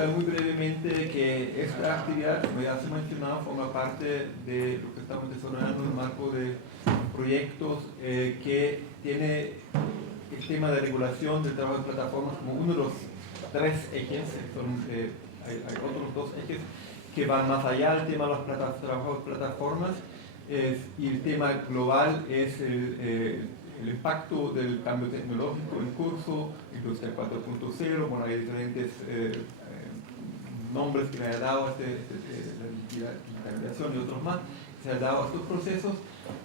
comentar muy brevemente que esta actividad, como ya se mencionaba, forma parte de lo que estamos desarrollando en el marco de proyectos que tiene el tema de regulación del trabajo de plataformas como uno de los tres ejes. Hay otros dos ejes que van más allá del tema de los trabajos de plataformas, y el tema global es el impacto del cambio tecnológico en curso, Industria 4.0. Bueno, hay diferentes nombres que le han dado a la digitalización y otros más que se han dado a estos procesos.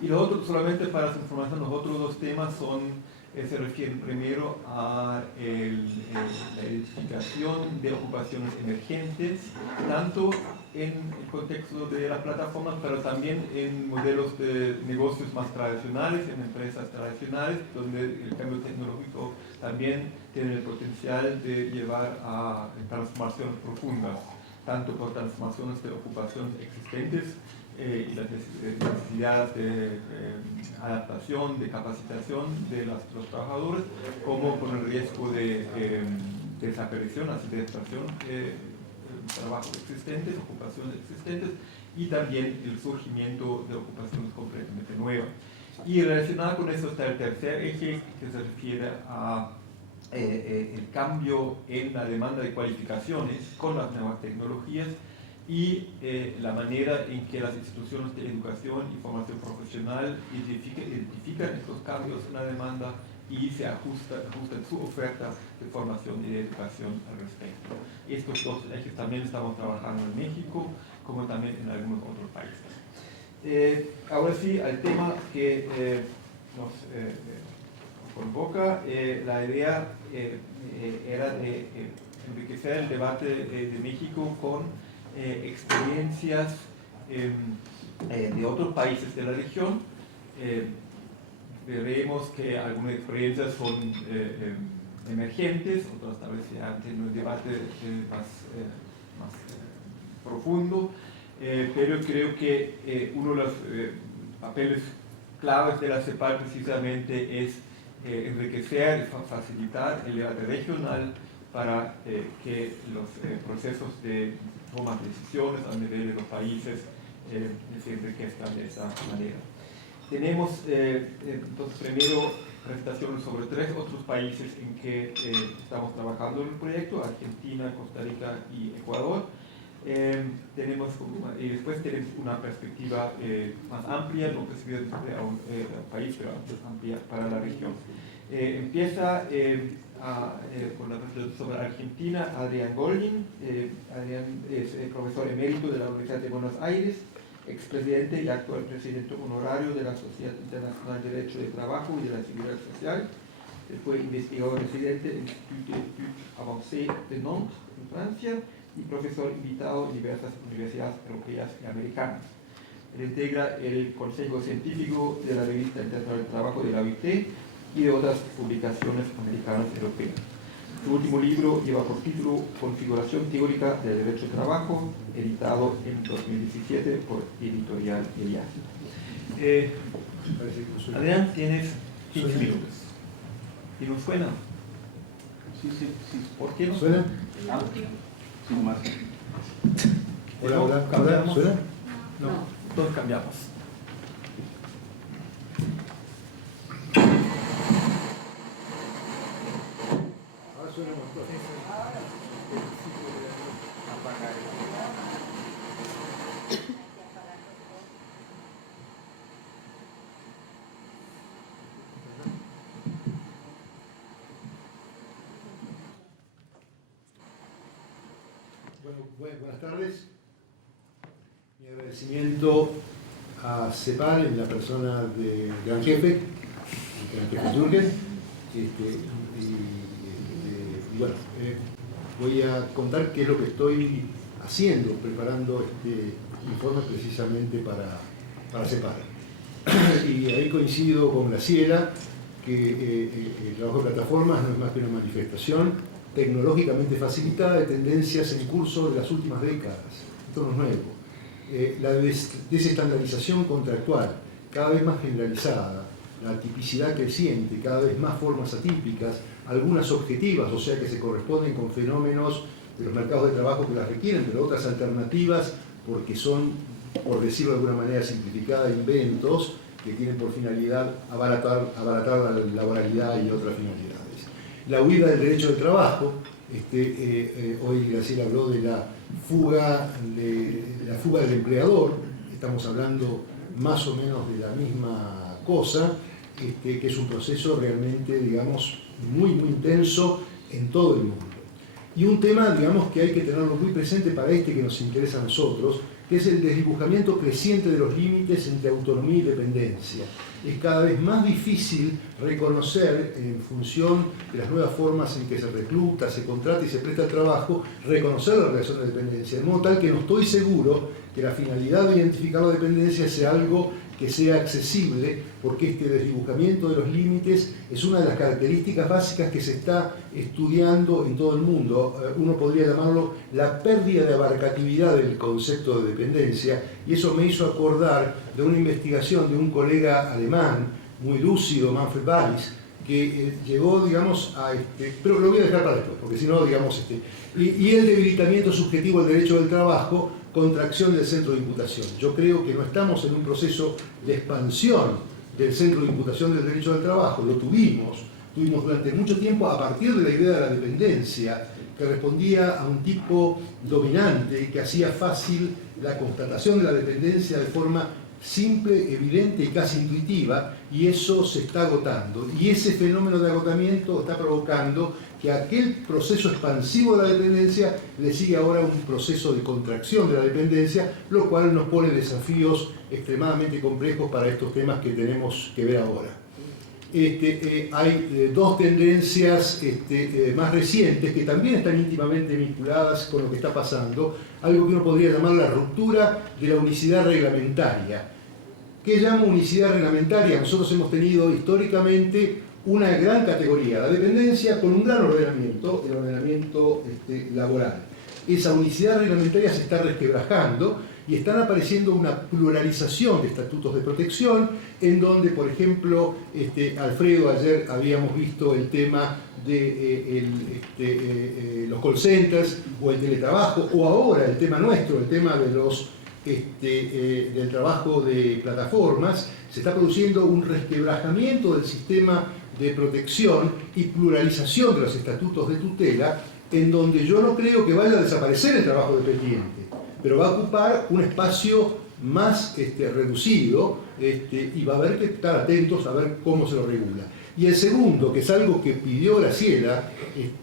Y lo otro, solamente para su información, los otros dos temas se refieren primero a la identificación de ocupaciones emergentes, tanto en el contexto de las plataformas, pero también en modelos de negocios más tradicionales, en empresas tradicionales, donde el cambio tecnológico también tiene el potencial de llevar a transformaciones profundas, tanto por transformaciones de ocupaciones existentes y las necesidades de adaptación, de capacitación de los trabajadores, como con el riesgo de desaparición, así de extracción trabajos existentes, ocupaciones existentes, y también el surgimiento de ocupaciones completamente nuevas. Y relacionado con eso está el tercer eje, que se refiere a el cambio en la demanda de cualificaciones con las nuevas tecnologías y la manera en que las instituciones de educación y formación profesional identifican estos cambios en la demanda y se ajustan su oferta de formación y de educación al respecto. Estos dos ejes también estamos trabajando en México, como también en algunos otros países. Ahora sí, al tema que nos convoca, la idea era de enriquecer el debate de México con experiencias de otros países de la región. Veremos que algunas experiencias son emergentes, otras tal vez ya tienen un debate más profundo, pero creo que uno de los papeles claves de la CEPAL precisamente es enriquecer y facilitar el debate regional para que los procesos de toma de decisiones a nivel de los países se enriquezcan de esa manera. Tenemos entonces primero presentaciones sobre tres otros países en que estamos trabajando en el proyecto: Argentina, Costa Rica y Ecuador. Y después tenemos una perspectiva más amplia, no específica a un país, pero amplia para la región. Empieza con la presentación sobre Argentina, Adrián Goldin. Adrián es profesor emérito de la Universidad de Buenos Aires, expresidente y actual presidente honorario de la Sociedad Internacional de Derecho de Trabajo y de la Seguridad Social. Fue investigador residente en el Institut d'Études Avancées de Nantes, en Francia, y profesor invitado en diversas universidades europeas y americanas. Él integra el Consejo Científico de la Revista Internacional del Trabajo de la OIT y de otras publicaciones americanas y europeas. Su último libro lleva por título Configuración Teórica del Derecho de Trabajo, editado en 2017 por Editorial Elias. Adrián, tienes 15 minutos. ¿Y nos suena? Sí. ¿Por qué no suena? Sin más. Hola, ¿suena? No, todos cambiamos. Ahora suena mejor. Bueno, buenas tardes. Mi agradecimiento a CEPAL en la persona del gran jefe, el gran jefe Jürgen. Voy a contar qué es lo que estoy haciendo, preparando este informe precisamente para CEPAL. Y ahí coincido con Graciela, que el trabajo de plataformas no es más que una manifestación tecnológicamente facilitada de tendencias en curso de las últimas décadas. Esto no es nuevo. La desestandarización contractual, cada vez más generalizada, la tipicidad creciente, cada vez más formas atípicas, algunas objetivas, o sea que se corresponden con fenómenos de los mercados de trabajo que las requieren, pero otras alternativas porque son, por decirlo de alguna manera simplificada, inventos que tienen por finalidad abaratar la laboralidad y otras finalidades. La huida del derecho del trabajo, hoy Graciela habló de la fuga del empleador, estamos hablando más o menos de la misma cosa, que es un proceso realmente, digamos, muy intenso en todo el mundo. Y un tema, digamos, que hay que tenerlo muy presente para que nos interesa a nosotros, que es el desdibujamiento creciente de los límites entre autonomía y dependencia. Es cada vez más difícil reconocer, en función de las nuevas formas en que se recluta, se contrata y se presta el trabajo, reconocer la relación de dependencia, de modo tal que no estoy seguro que la finalidad de identificar la dependencia sea algo que sea accesible, porque este desdibujamiento de los límites es una de las características básicas que se está estudiando en todo el mundo. Uno podría llamarlo la pérdida de abarcatividad del concepto de dependencia, y eso me hizo acordar de una investigación de un colega alemán muy lúcido, Manfred Wallis, que llegó, digamos, pero lo voy a dejar para después, porque si no, digamos, y el debilitamiento subjetivo del derecho del trabajo, contracción del centro de imputación. Yo creo que no estamos en un proceso de expansión del centro de imputación del derecho del trabajo, lo tuvimos durante mucho tiempo a partir de la idea de la dependencia, que respondía a un tipo dominante que hacía fácil la constatación de la dependencia de forma simple, evidente y casi intuitiva, y eso se está agotando. Y ese fenómeno de agotamiento está provocando que a aquel proceso expansivo de la dependencia le sigue ahora un proceso de contracción de la dependencia, lo cual nos pone desafíos extremadamente complejos para estos temas que tenemos que ver ahora. Hay dos tendencias más recientes que también están íntimamente vinculadas con lo que está pasando, algo que uno podría llamar la ruptura de la unicidad reglamentaria. ¿Qué llamo unicidad reglamentaria? Nosotros hemos tenido históricamente una gran categoría, la dependencia, con un gran ordenamiento, el ordenamiento laboral. Esa unicidad reglamentaria se está resquebrajando y están apareciendo una pluralización de estatutos de protección, en donde, por ejemplo, Alfredo, ayer habíamos visto el tema de los call centers o el teletrabajo, o ahora el tema nuestro, el tema de del trabajo de plataformas. Se está produciendo un resquebrajamiento del sistema de protección y pluralización de los estatutos de tutela, en donde yo no creo que vaya a desaparecer el trabajo dependiente, pero va a ocupar un espacio más reducido, y va a haber que estar atentos a ver cómo se lo regula. Y el segundo, que es algo que pidió Graciela,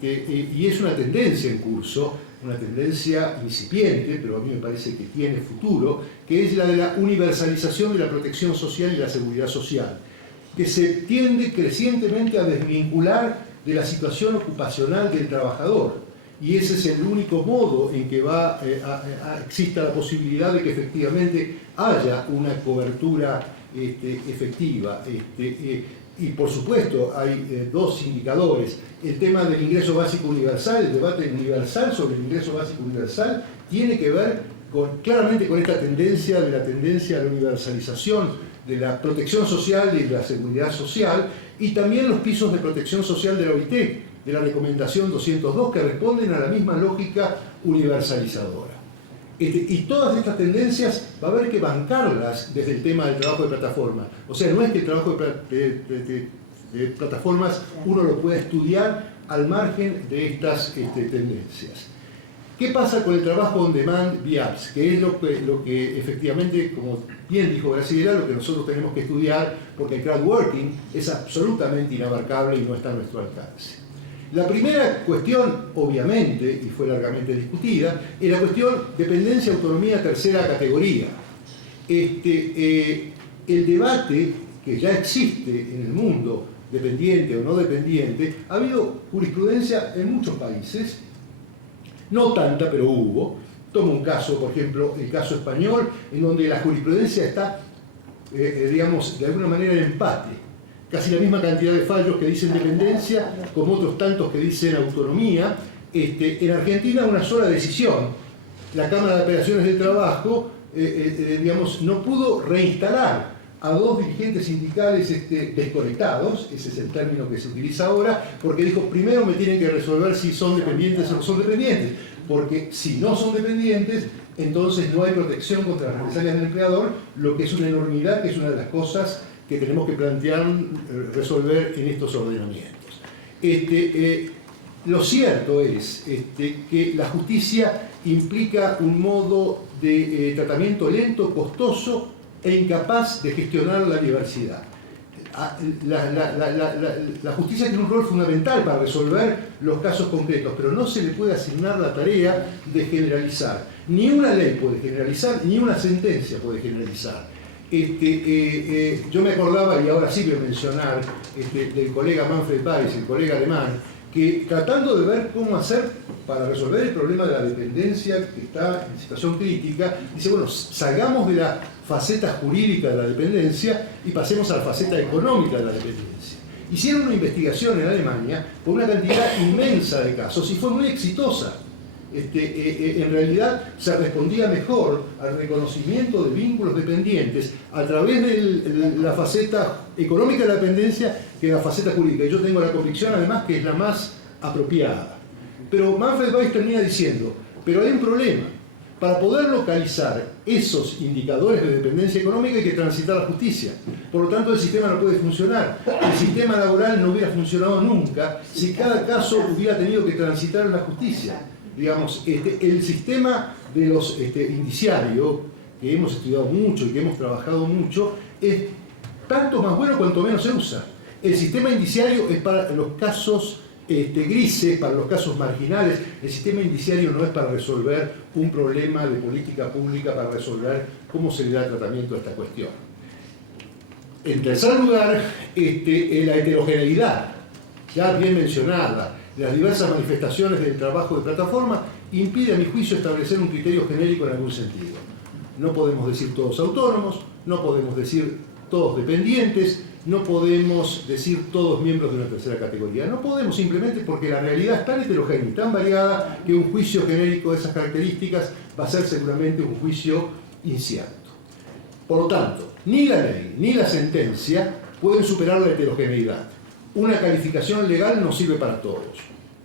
y es una tendencia en curso, una tendencia incipiente, pero a mí me parece que tiene futuro, que es la de la universalización de la protección social y la seguridad social, que se tiende crecientemente a desvincular de la situación ocupacional del trabajador. Y ese es el único modo en que exista la posibilidad de que efectivamente haya una cobertura efectiva. Y por supuesto hay dos indicadores. El tema del ingreso básico universal, el debate universal sobre el ingreso básico universal, tiene que ver claramente con esta tendencia de la universalización de la protección social y de la seguridad social, y también los pisos de protección social de la OIT, de la recomendación 202, que responden a la misma lógica universalizadora. Y todas estas tendencias va a haber que bancarlas desde el tema del trabajo de plataforma. O sea, no es que el trabajo de plataformas uno lo pueda estudiar al margen de estas tendencias. ¿Qué pasa con el trabajo on demand vía apps? Que es lo que efectivamente, como bien dijo Graciela, lo que nosotros tenemos que estudiar, porque el crowdworking es absolutamente inabarcable y no está a nuestro alcance. La primera cuestión, obviamente, y fue largamente discutida, es la cuestión dependencia, autonomía, tercera categoría. El debate que ya existe en el mundo, dependiente o no dependiente, ha habido jurisprudencia en muchos países, no tanta, pero hubo. Tomo un caso, por ejemplo, el caso español, en donde la jurisprudencia está, digamos, de alguna manera en empate. Casi la misma cantidad de fallos que dicen dependencia, como otros tantos que dicen autonomía. En Argentina una sola decisión. La Cámara de Apelaciones del Trabajo, digamos, no pudo reinstalar a dos dirigentes sindicales desconectados, ese es el término que se utiliza ahora, porque dijo, primero me tienen que resolver si son dependientes o no son dependientes. porque si no son dependientes, entonces no hay protección contra las represalias del empleador, lo que es una enormidad, que es una de las cosas que tenemos que plantear, resolver en estos ordenamientos. Lo cierto es que la justicia implica un modo de tratamiento lento, costoso e incapaz de gestionar la diversidad. La justicia tiene un rol fundamental para resolver los casos concretos, pero no se le puede asignar la tarea de generalizar. Ni una ley puede generalizar, ni una sentencia puede generalizar. Yo me acordaba, y ahora sí voy a mencionar, del colega Manfred Weiss, el colega alemán, que tratando de ver cómo hacer para resolver el problema de la dependencia que está en situación crítica, dice, bueno, salgamos de la faceta jurídica de la dependencia y pasemos a la faceta económica de la dependencia. Hicieron una investigación en Alemania con una cantidad inmensa de casos y fue muy exitosa. En realidad se respondía mejor al reconocimiento de vínculos dependientes a través de la faceta económica de la dependencia que la faceta jurídica. Y yo tengo la convicción además que es la más apropiada. Pero Manfred Weiss termina diciendo, pero hay un problema. Para poder localizar esos indicadores de dependencia económica hay que transitar la justicia. Por lo tanto, el sistema no puede funcionar. El sistema laboral no hubiera funcionado nunca si cada caso hubiera tenido que transitar en la justicia. Digamos, el sistema de los indiciarios, que hemos estudiado mucho y que hemos trabajado mucho, es tanto más bueno cuanto menos se usa. El sistema indiciario es para los casos grises, para los casos marginales. El sistema indiciario no es para resolver un problema de política pública, para resolver cómo se le da tratamiento a esta cuestión. En tercer lugar, la heterogeneidad, ya bien mencionada, las diversas manifestaciones del trabajo de plataforma, impide a mi juicio establecer un criterio genérico en algún sentido. No podemos decir todos autónomos, no podemos decir todos dependientes, no podemos decir todos miembros de una tercera categoría. No podemos simplemente porque la realidad es tan heterogénea y tan variada que un juicio genérico de esas características va a ser seguramente un juicio incierto. Por lo tanto, ni la ley ni la sentencia pueden superar la heterogeneidad. Una calificación legal no sirve para todos.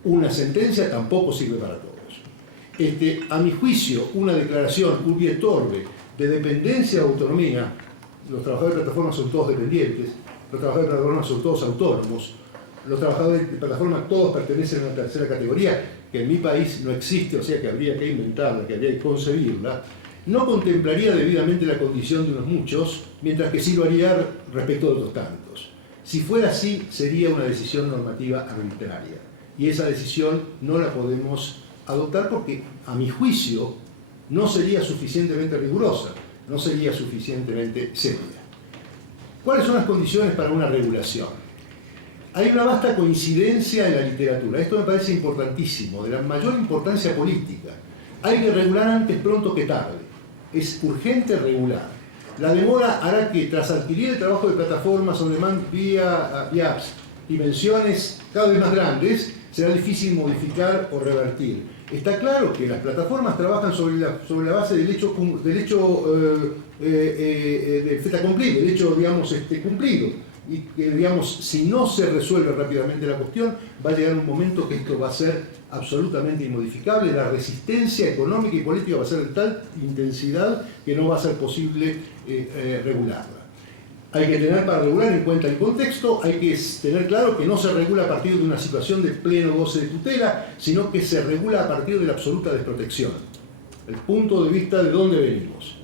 Una sentencia tampoco sirve para todos. A mi juicio, una declaración urbi et orbi de dependencia o autonomía, los trabajadores de plataforma son todos dependientes, los trabajadores de plataforma son todos autónomos, los trabajadores de plataforma todos pertenecen a una tercera categoría que en mi país no existe, o sea que habría que inventarla, que habría que concebirla, no contemplaría debidamente la condición de unos muchos, mientras que sí lo haría respecto de otros tantos. Si fuera así, sería una decisión normativa arbitraria. Y esa decisión no la podemos adoptar porque, a mi juicio, no sería suficientemente rigurosa, no sería suficientemente seria. ¿Cuáles son las condiciones para una regulación? Hay una vasta coincidencia en la literatura. Esto me parece importantísimo, de la mayor importancia política. Hay que regular antes pronto que tarde. Es urgente regular. La demora hará que, tras adquirir el trabajo de plataformas on demand vía apps, dimensiones cada vez más grandes, será difícil modificar o revertir. Está claro que las plataformas trabajan sobre la base del hecho de fait accompli, del hecho, digamos, cumplido. Y que, digamos, si no se resuelve rápidamente la cuestión, va a llegar un momento que esto va a ser absolutamente inmodificable. La resistencia económica y política va a ser de tal intensidad que no va a ser posible regularla. Hay que tener para regular en cuenta el contexto, hay que tener claro que no se regula a partir de una situación de pleno goce de tutela, sino que se regula a partir de la absoluta desprotección. El punto de vista de dónde venimos.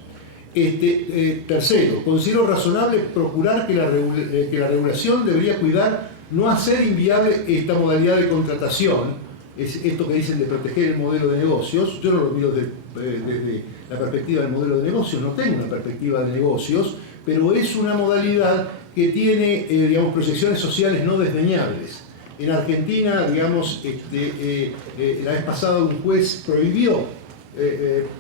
Tercero, considero razonable procurar que la regulación debería cuidar no hacer inviable esta modalidad de contratación, es esto que dicen de proteger el modelo de negocios. Yo no lo miro desde la perspectiva del modelo de negocios, no tengo una perspectiva de negocios, pero es una modalidad que tiene, digamos, proyecciones sociales no desdeñables. En Argentina, digamos, la vez pasada un juez prohibió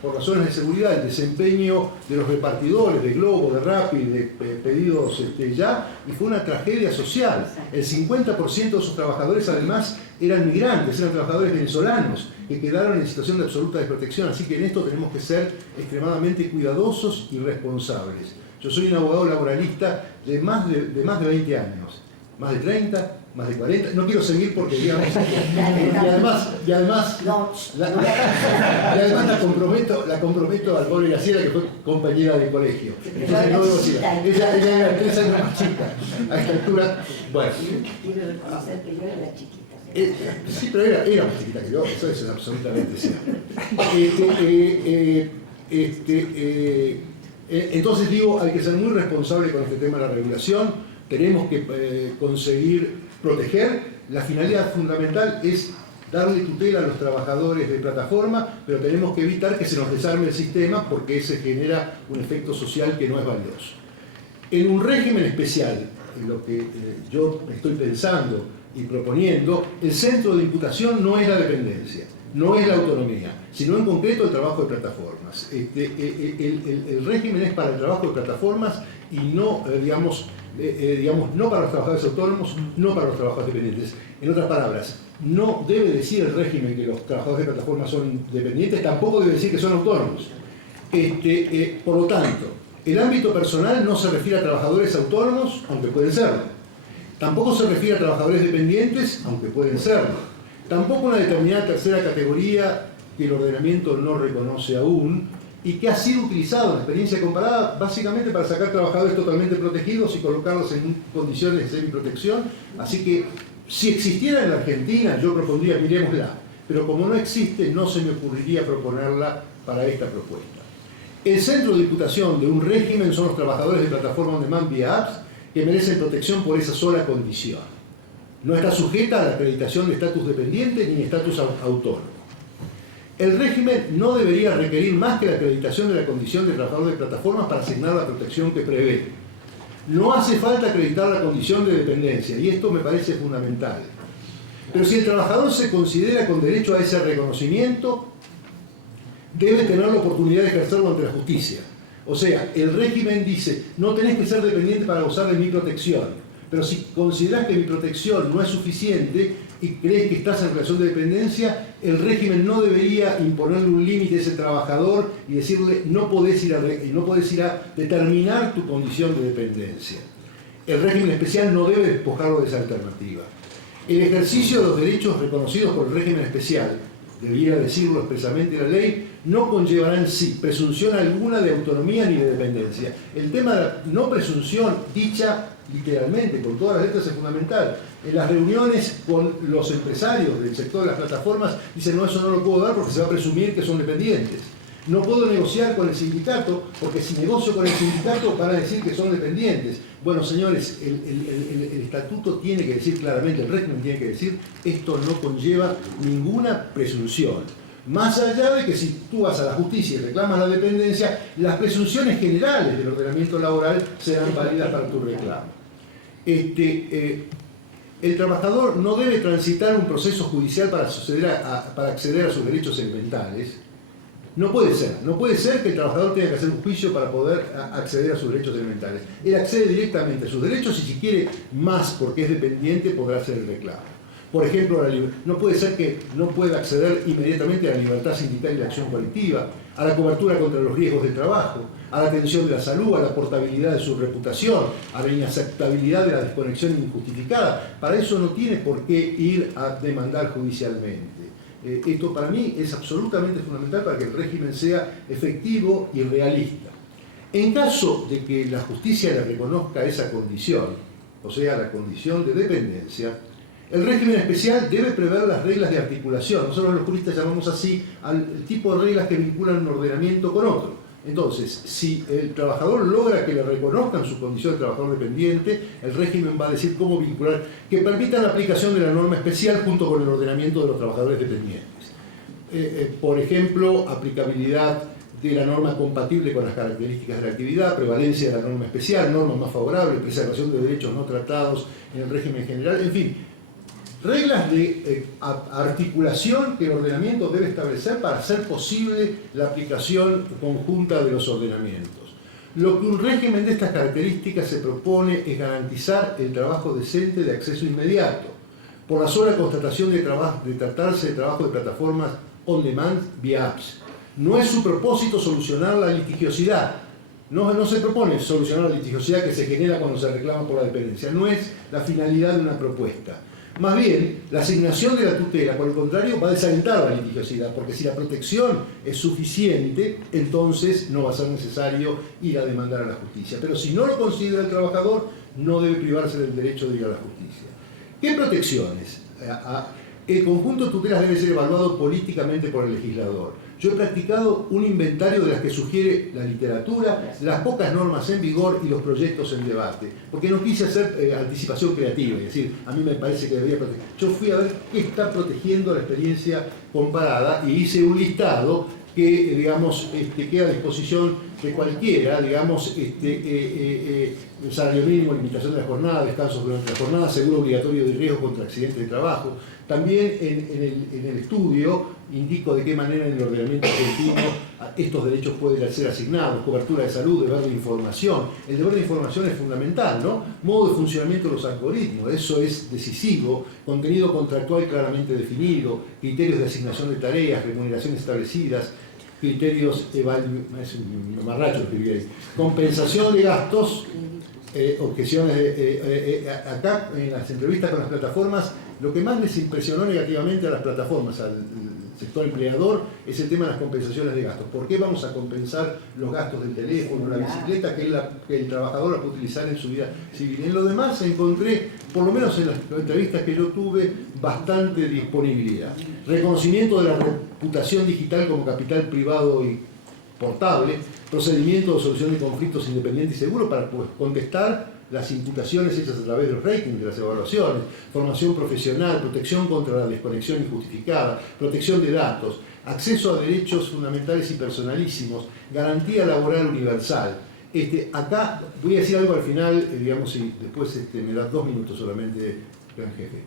por razones de seguridad el desempeño de los repartidores de Globo, de Rappi, de pedidos ya, y fue una tragedia social. El 50% de esos trabajadores además eran migrantes, eran trabajadores venezolanos que quedaron en situación de absoluta desprotección, así que en esto tenemos que ser extremadamente cuidadosos y responsables. Yo soy un abogado laboralista de más de 20 años ¿Más de 30? ¿Más de 40? No quiero seguir porque, digamos, y además la comprometo al pobre Graciela, que fue compañera de colegio. Entonces no debo decir, ella era 3 años más chica. A esta altura, bueno. Quiero reconocer que yo era chiquita. Sí, pero era más chiquita que yo, eso es absolutamente cierto. Entonces digo, hay que ser muy responsable con este tema de la regulación, tenemos que conseguir proteger, la finalidad fundamental es darle tutela a los trabajadores de plataforma, pero tenemos que evitar que se nos desarme el sistema porque ese genera un efecto social que no es valioso. En un régimen especial, en lo que yo estoy pensando y proponiendo, el centro de imputación no es la dependencia, no es la autonomía, sino en concreto el trabajo de plataformas. El régimen es para el trabajo de plataformas y no, no para los trabajadores autónomos, no para los trabajadores dependientes. En otras palabras, no debe decir el régimen que los trabajadores de plataformas son dependientes, tampoco debe decir que son autónomos. Por lo tanto, el ámbito personal no se refiere a trabajadores autónomos, aunque pueden serlo. Tampoco se refiere a trabajadores dependientes, aunque pueden serlo. Tampoco una determinada tercera categoría que el ordenamiento no reconoce aún y que ha sido utilizado en la experiencia comparada básicamente para sacar trabajadores totalmente protegidos y colocarlos en condiciones de semiprotección. Así que si existiera en la Argentina, yo propondría, miremosla, pero como no existe, no se me ocurriría proponerla para esta propuesta. El centro de imputación de un régimen son los trabajadores de plataforma on demand vía apps que merecen protección por esa sola condición. No está sujeta a la acreditación de estatus dependiente ni estatus autónomo. El régimen no debería requerir más que la acreditación de la condición de trabajador de plataformas para asignar la protección que prevé. No hace falta acreditar la condición de dependencia, y esto me parece fundamental. Pero si el trabajador se considera con derecho a ese reconocimiento, debe tener la oportunidad de ejercerlo ante la justicia. O sea, el régimen dice, no tenés que ser dependiente para gozar de mi protección. Pero si considerás que mi protección no es suficiente y crees que estás en relación de dependencia, el régimen no debería imponerle un límite a ese trabajador y decirle no podés ir a determinar tu condición de dependencia. El régimen especial no debe despojarlo de esa alternativa. El ejercicio de los derechos reconocidos por el régimen especial, debiera decirlo expresamente la ley, no conllevará en sí presunción alguna de autonomía ni de dependencia. El tema de la no presunción, dicha literalmente, con todas las letras, es fundamental. En las reuniones con los empresarios del sector de las plataformas dicen, no, eso no lo puedo dar porque se va a presumir que son dependientes. No puedo negociar con el sindicato porque si negocio con el sindicato van a decir que son dependientes. Bueno, señores, el estatuto tiene que decir claramente, el régimen tiene que decir, esto no conlleva ninguna presunción. Más allá de que si tú vas a la justicia y reclamas la dependencia, las presunciones generales del ordenamiento laboral serán válidas para tu reclamo. El trabajador no debe transitar un proceso judicial para acceder a sus derechos elementales. No puede ser que el trabajador tenga que hacer un juicio para poder acceder a sus derechos elementales. Él accede directamente a sus derechos y si quiere más porque es dependiente podrá hacer el reclamo. Por ejemplo, no puede ser que no pueda acceder inmediatamente a la libertad sindical y la acción colectiva, a la cobertura contra los riesgos del trabajo, a la atención de la salud, a la portabilidad de su reputación, a la inaceptabilidad de la desconexión injustificada. Para eso no tiene por qué ir a demandar judicialmente. Esto para mí es absolutamente fundamental para que el régimen sea efectivo y realista. En caso de que la justicia le reconozca esa condición, o sea, la condición de dependencia, el régimen especial debe prever las reglas de articulación. Nosotros los juristas llamamos así al tipo de reglas que vinculan un ordenamiento con otro. Entonces, si el trabajador logra que le reconozcan su condición de trabajador dependiente, el régimen va a decir cómo vincular, que permita la aplicación de la norma especial junto con el ordenamiento de los trabajadores dependientes. Por ejemplo, aplicabilidad de la norma compatible con las características de la actividad, prevalencia de la norma especial, normas más favorables, preservación de derechos no tratados en el régimen general, en fin. Reglas de articulación que el ordenamiento debe establecer para hacer posible la aplicación conjunta de los ordenamientos. Lo que un régimen de estas características se propone es garantizar el trabajo decente de acceso inmediato, por la sola constatación de tratarse de trabajo de plataformas on demand vía apps. No es su propósito solucionar la litigiosidad. No se propone solucionar la litigiosidad que se genera cuando se reclama por la dependencia. No es la finalidad de una propuesta. Más bien, la asignación de la tutela, por el contrario, va a desalentar la litigiosidad, porque si la protección es suficiente, entonces no va a ser necesario ir a demandar a la justicia. Pero si no lo considera el trabajador, no debe privarse del derecho de ir a la justicia. ¿Qué protecciones? El conjunto de tutelas debe ser evaluado políticamente por el legislador. Yo he practicado un inventario de las que sugiere la literatura, las pocas normas en vigor y los proyectos en debate, porque no quise hacer anticipación creativa, es decir, a mí me parece que debería proteger. Yo fui a ver qué está protegiendo la experiencia comparada y hice un listado que, digamos, queda a disposición de cualquiera, digamos, salario mínimo, limitación de la jornada, descansos durante la jornada, seguro obligatorio de riesgo contra accidentes de trabajo. También en el estudio indico de qué manera en el ordenamiento argentino estos derechos pueden ser asignados, cobertura de salud, deber de información. El deber de información es fundamental, ¿no? Modo de funcionamiento de los algoritmos, eso es decisivo, contenido contractual claramente definido, criterios de asignación de tareas, remuneraciones establecidas, criterios compensación de gastos, objeciones acá en las entrevistas con las plataformas. Lo que más les impresionó negativamente a las plataformas, al sector empleador, es el tema de las compensaciones de gastos. ¿Por qué vamos a compensar los gastos del teléfono, la bicicleta que el trabajador la puede utilizar en su vida civil? En lo demás encontré, por lo menos en las entrevistas que yo tuve, bastante disponibilidad. Reconocimiento de la reputación digital como capital privado y portable, procedimiento de solución de conflictos independiente y seguro para contestar las imputaciones hechas a través del rating, de las evaluaciones, formación profesional, protección contra la desconexión injustificada, protección de datos, acceso a derechos fundamentales y personalísimos, garantía laboral universal. Acá voy a decir algo al final, digamos, y después me da 2 minutos solamente, gran jefe.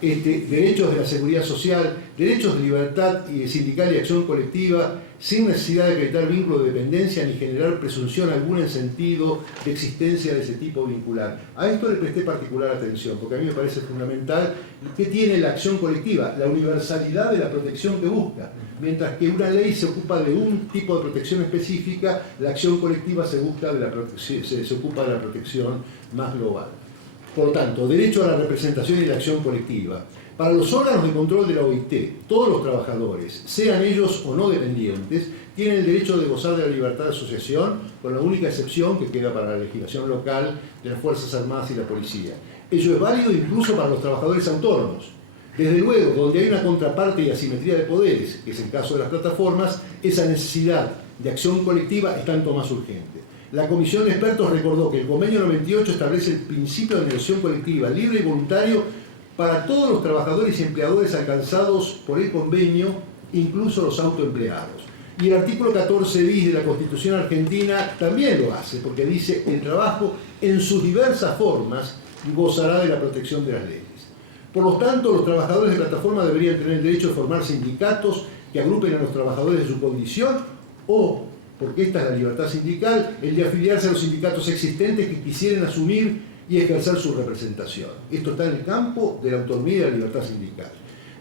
Derechos de la seguridad social, derechos de libertad sindical y acción colectiva, sin necesidad de acreditar vínculo de dependencia ni generar presunción alguna en sentido de existencia de ese tipo vincular. A esto le presté particular atención, porque a mí me parece fundamental que tiene la acción colectiva, la universalidad de la protección que busca. Mientras que una ley se ocupa de un tipo de protección específica, la acción colectiva se ocupa de la protección más global. Por lo tanto, derecho a la representación y la acción colectiva. Para los órganos de control de la OIT, todos los trabajadores, sean ellos o no dependientes, tienen el derecho de gozar de la libertad de asociación, con la única excepción que queda para la legislación local de las Fuerzas Armadas y la Policía. Ello es válido incluso para los trabajadores autónomos. Desde luego, donde hay una contraparte y asimetría de poderes, que es el caso de las plataformas, esa necesidad de acción colectiva es tanto más urgente. La Comisión de Expertos recordó que el Convenio 98 establece el principio de negociación colectiva libre y voluntario para todos los trabajadores y empleadores alcanzados por el convenio, incluso los autoempleados. Y el artículo 14 bis de la Constitución argentina también lo hace, porque dice: el trabajo en sus diversas formas gozará de la protección de las leyes. Por lo tanto, los trabajadores de plataforma deberían tener el derecho de formar sindicatos que agrupen a los trabajadores de su condición, o, porque esta es la libertad sindical, el de afiliarse a los sindicatos existentes que quisieran asumir y ejercer su representación. Esto está en el campo de la autonomía y de la libertad sindical.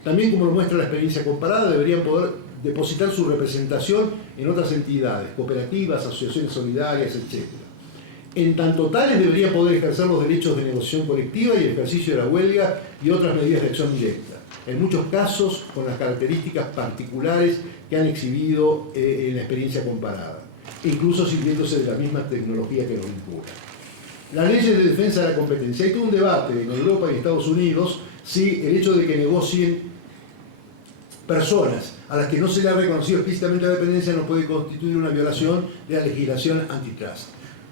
También, como lo muestra la experiencia comparada, deberían poder depositar su representación en otras entidades, cooperativas, asociaciones solidarias, etc. En tanto tales deberían poder ejercer los derechos de negociación colectiva y el ejercicio de la huelga y otras medidas de acción directa, en muchos casos con las características particulares que han exhibido en la experiencia comparada, incluso sirviéndose de la misma tecnología que los vincula. Las leyes de defensa de la competencia. Hay todo un debate en Europa y Estados Unidos si el hecho de que negocien personas a las que no se le ha reconocido explícitamente la dependencia no puede constituir una violación de la legislación antitrust.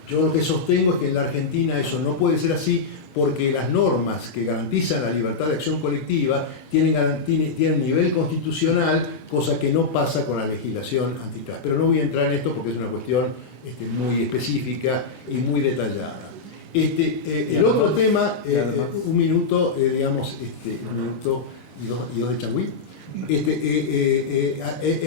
Yo lo que sostengo es que en la Argentina eso no puede ser así, porque las normas que garantizan la libertad de acción colectiva tienen nivel constitucional, cosa que no pasa con la legislación antitrust. Pero no voy a entrar en esto porque es una cuestión muy específica y muy detallada. El otro tema, un minuto, un minuto y dos de Changüí.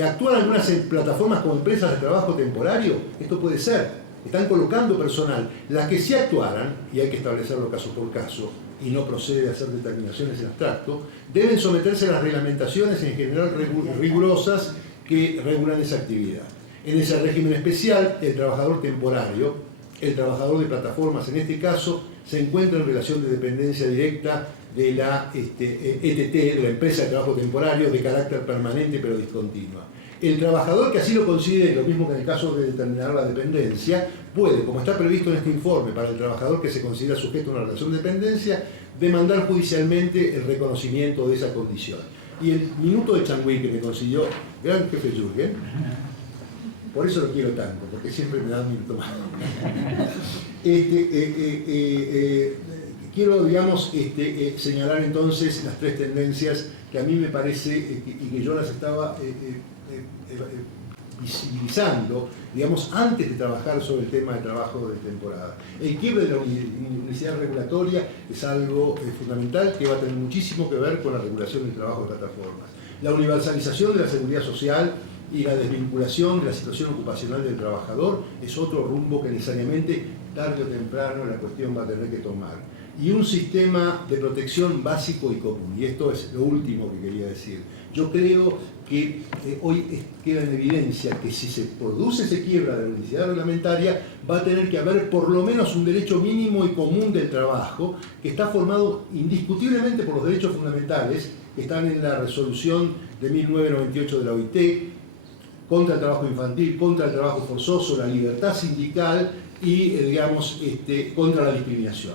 ¿Actúan algunas plataformas como empresas de trabajo temporario? Esto puede ser. Están colocando personal. Las que sí actuaran, y hay que establecerlo caso por caso, y no procede a hacer determinaciones en abstracto, deben someterse a las reglamentaciones en general rigurosas que regulan esa actividad. En ese régimen especial, el trabajador temporario, el trabajador de plataformas en este caso, se encuentra en relación de dependencia directa de la ETT, de la empresa de trabajo temporario, de carácter permanente pero discontinua. El trabajador que así lo considere, lo mismo que en el caso de determinar la dependencia, puede, como está previsto en este informe, para el trabajador que se considera sujeto a una relación de dependencia, demandar judicialmente el reconocimiento de esa condición. Y el minuto de Changui que me consiguió, gran jefe Jürgen, por eso lo quiero tanto, porque siempre me da un minuto más. Quiero, digamos, señalar entonces las tres tendencias que a mí me parece y que yo las estaba visibilizando, digamos, antes de trabajar sobre el tema de trabajo de temporada. El quiebre de la unicidad regulatoria es algo fundamental que va a tener muchísimo que ver con la regulación del trabajo de plataformas. La universalización de la seguridad social y la desvinculación de la situación ocupacional del trabajador es otro rumbo que necesariamente, tarde o temprano, la cuestión va a tener que tomar. Y un sistema de protección básico y común. Y esto es lo último que quería decir. Yo creo que hoy queda en evidencia que si se produce ese quiebra de la unicidad reglamentaria, va a tener que haber por lo menos un derecho mínimo y común del trabajo, que está formado indiscutiblemente por los derechos fundamentales que están en la resolución de 1998 de la OIT, contra el trabajo infantil, contra el trabajo forzoso, la libertad sindical y, digamos, contra la discriminación.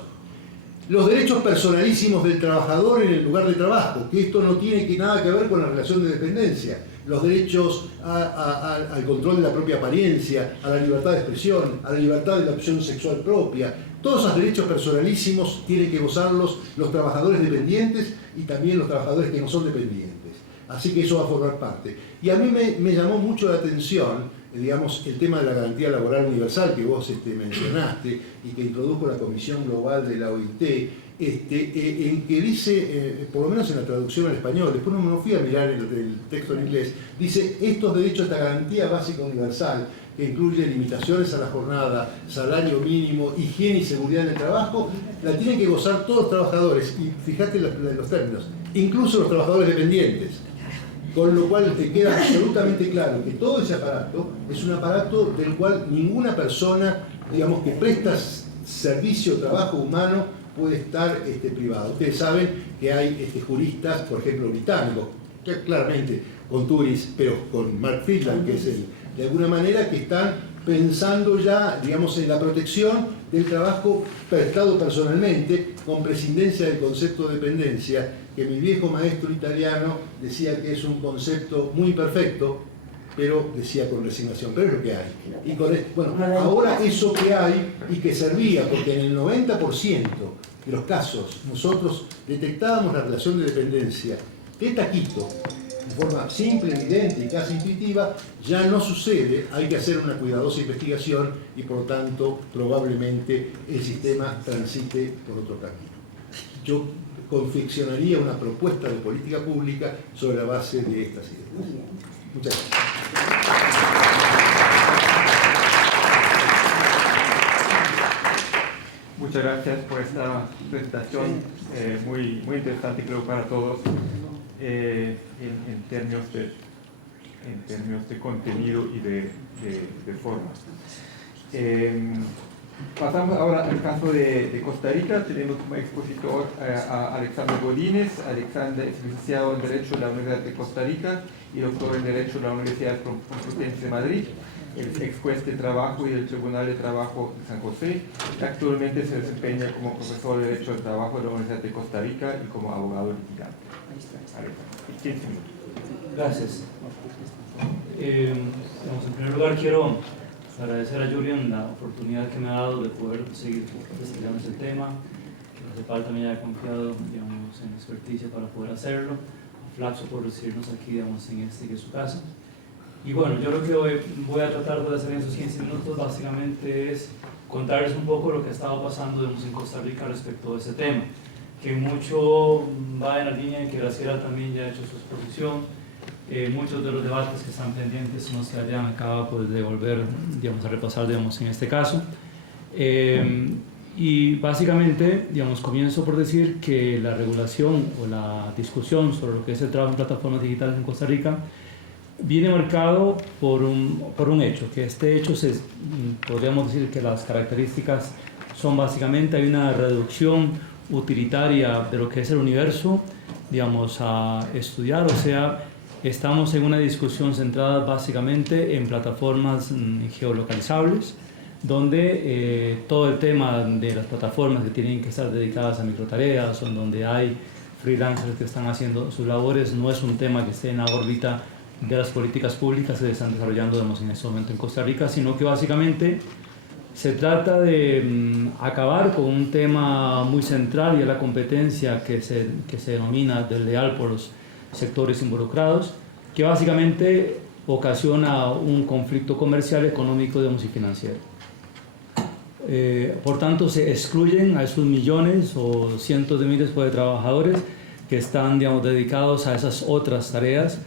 Los derechos personalísimos del trabajador en el lugar de trabajo, que esto no tiene nada que ver con la relación de dependencia. Los derechos al control de la propia apariencia, a la libertad de expresión, a la libertad de la opción sexual propia. Todos esos derechos personalísimos tienen que gozarlos los trabajadores dependientes y también los trabajadores que no son dependientes. Así que eso va a formar parte. Y a mí me llamó mucho la atención, digamos, el tema de la garantía laboral universal que vos mencionaste y que introdujo la Comisión Global de la OIT, en que dice, por lo menos en la traducción al español, después no fui a mirar el texto en inglés, dice, estos derechos, esta garantía básica universal, que incluye limitaciones a la jornada, salario mínimo, higiene y seguridad en el trabajo, la tienen que gozar todos los trabajadores, y fíjate los términos, incluso los trabajadores dependientes. Con lo cual te queda absolutamente claro que todo ese aparato es un aparato del cual ninguna persona, digamos, que presta servicio o trabajo humano puede estar privado. Ustedes saben que hay juristas, por ejemplo, británicos, que claramente con Turis, pero con Mark Friedland, que es de alguna manera que están pensando ya, digamos, en la protección del trabajo prestado personalmente, con prescindencia del concepto de dependencia, que mi viejo maestro italiano decía que es un concepto muy perfecto, pero decía con resignación, pero es lo que hay. Y bueno, ahora eso que hay y que servía, porque en el 90% de los casos nosotros detectábamos la relación de dependencia de taquito, de forma simple, evidente y casi intuitiva, ya no sucede, hay que hacer una cuidadosa investigación y por lo tanto probablemente el sistema transite por otro camino. Yo confeccionaría una propuesta de política pública sobre la base de estas ideas. Muchas gracias. Muchas gracias por esta presentación muy interesante, creo, para todos en términos de contenido y de forma. Pasamos ahora al caso de Costa Rica. Tenemos como expositor a Alexander Godínez. Alexander es licenciado en Derecho de la Universidad de Costa Rica y doctor en Derecho de la Universidad Complutense de Madrid. Es ex juez de trabajo y del Tribunal de Trabajo de San José. Actualmente se desempeña como profesor de Derecho del Trabajo de la Universidad de Costa Rica y como abogado litigante. Alexander, 15 minutos. Gracias. En primer lugar quiero agradecer a Julian la oportunidad que me ha dado de poder seguir investigando este tema, que la CEPAL también haya confiado, digamos, en experticia para poder hacerlo, a Flaxo por recibirnos aquí, digamos, en que es su casa. Y bueno, yo lo que hoy voy a tratar de hacer en esos 15 minutos básicamente es contarles un poco lo que ha estado pasando, digamos, en Costa Rica respecto a ese tema, que mucho va en la línea en que Graciela también ya ha hecho su exposición. Muchos de los debates que están pendientes son los que Adrián acaba pues, de volver, digamos, a repasar, digamos, en este caso. Y básicamente, digamos, comienzo por decir que la regulación o la discusión sobre lo que es el trabajo en plataformas digitales en Costa Rica viene marcado por un hecho, que este hecho podríamos decir que las características son básicamente, hay una reducción utilitaria de lo que es el universo, digamos, a estudiar, o sea, estamos en una discusión centrada básicamente en plataformas geolocalizables, donde todo el tema de las plataformas que tienen que estar dedicadas a microtareas, o donde hay freelancers que están haciendo sus labores, no es un tema que esté en la órbita de las políticas públicas que se están desarrollando en este momento en Costa Rica, sino que básicamente se trata de acabar con un tema muy central y es la competencia que se denomina desleal por los sectores involucrados, que básicamente ocasiona un conflicto comercial, económico, digamos, y financiero. Por tanto, se excluyen a esos millones o cientos de miles de trabajadores que están, digamos, dedicados a esas otras tareas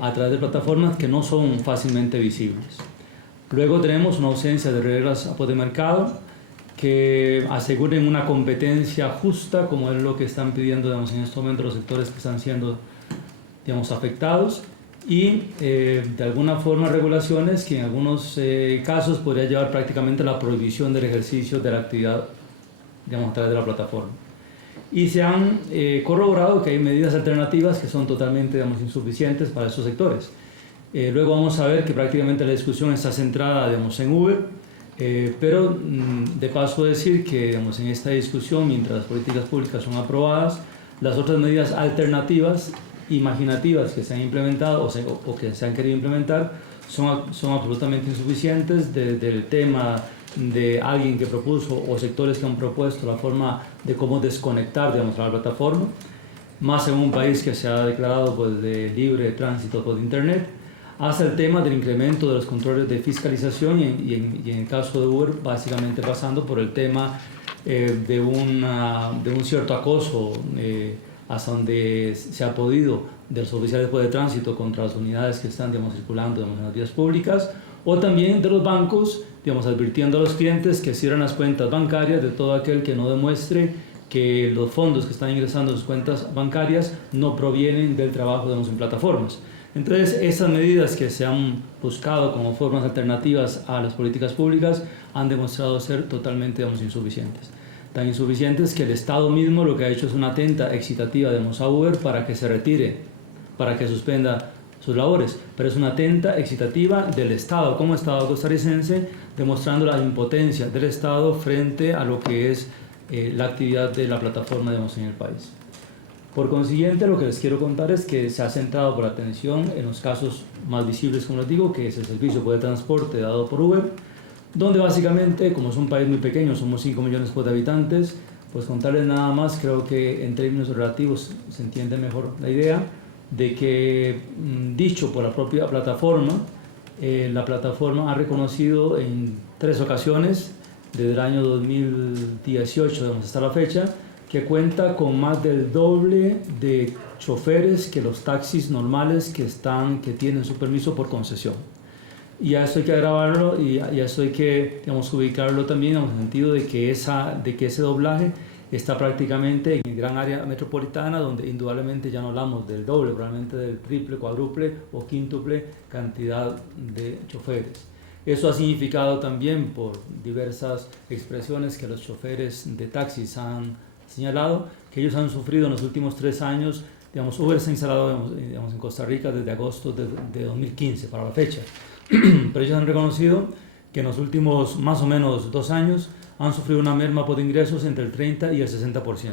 a través de plataformas que no son fácilmente visibles. Luego tenemos una ausencia de reglas de mercado que aseguren una competencia justa, como es lo que están pidiendo, digamos, en este momento los sectores que están siendo, digamos, afectados, y de alguna forma regulaciones que en algunos casos podría llevar prácticamente a la prohibición del ejercicio de la actividad, digamos, a través de la plataforma. Y se han corroborado que hay medidas alternativas que son totalmente, digamos, insuficientes para esos sectores. Luego vamos a ver que prácticamente la discusión está centrada, digamos, en Uber, pero de paso decir que, digamos, en esta discusión, mientras las políticas públicas son aprobadas, las otras medidas alternativas imaginativas que se han implementado o que se han querido implementar son absolutamente insuficientes, desde el tema de alguien que propuso o sectores que han propuesto la forma de cómo desconectar, digamos, la plataforma, más en un país que se ha declarado, pues, de libre tránsito por Internet, hasta el tema del incremento de los controles de fiscalización y en el caso de Uber básicamente pasando por el tema de un cierto acoso hasta donde se ha podido de los oficiales de tránsito contra las unidades que están, digamos, circulando, digamos, en las vías públicas, o también de los bancos, digamos, advirtiendo a los clientes que cierren las cuentas bancarias de todo aquel que no demuestre que los fondos que están ingresando a sus cuentas bancarias no provienen del trabajo, digamos, en plataformas. Entonces, esas medidas que se han buscado como formas alternativas a las políticas públicas han demostrado ser totalmente, digamos, insuficientes. Tan insuficientes que el Estado mismo lo que ha hecho es una atenta excitativa, digamos, a Uber para que se retire, para que suspenda sus labores, pero es una atenta excitativa del Estado como Estado costarricense, demostrando la impotencia del Estado frente a lo que es la actividad de la plataforma, digamos, en el país. Por consiguiente, lo que les quiero contar es que se ha centrado por atención en los casos más visibles, como les digo, que es el servicio de transporte dado por Uber, donde básicamente, como es un país muy pequeño, somos 5 millones de habitantes, pues contarles nada más, creo que en términos relativos se entiende mejor la idea de que, dicho por la propia plataforma, la plataforma ha reconocido en 3 ocasiones, desde el año 2018 digamos, hasta la fecha, que cuenta con más del doble de choferes que los taxis normales que tienen su permiso por concesión. Y a eso hay que agravarlo y a eso hay que, digamos, ubicarlo también en el sentido de que ese doblaje está prácticamente en el gran área metropolitana, donde indudablemente ya no hablamos del doble, probablemente del triple, cuádruple o quíntuple cantidad de choferes. Eso ha significado también, por diversas expresiones que los choferes de taxis han señalado, que ellos han sufrido en los últimos 3 años, digamos, Uber se ha instalado, digamos, en Costa Rica desde agosto de 2015 para la fecha, pero ellos han reconocido que en los últimos más o menos 2 años han sufrido una merma por ingresos entre el 30 y el 60%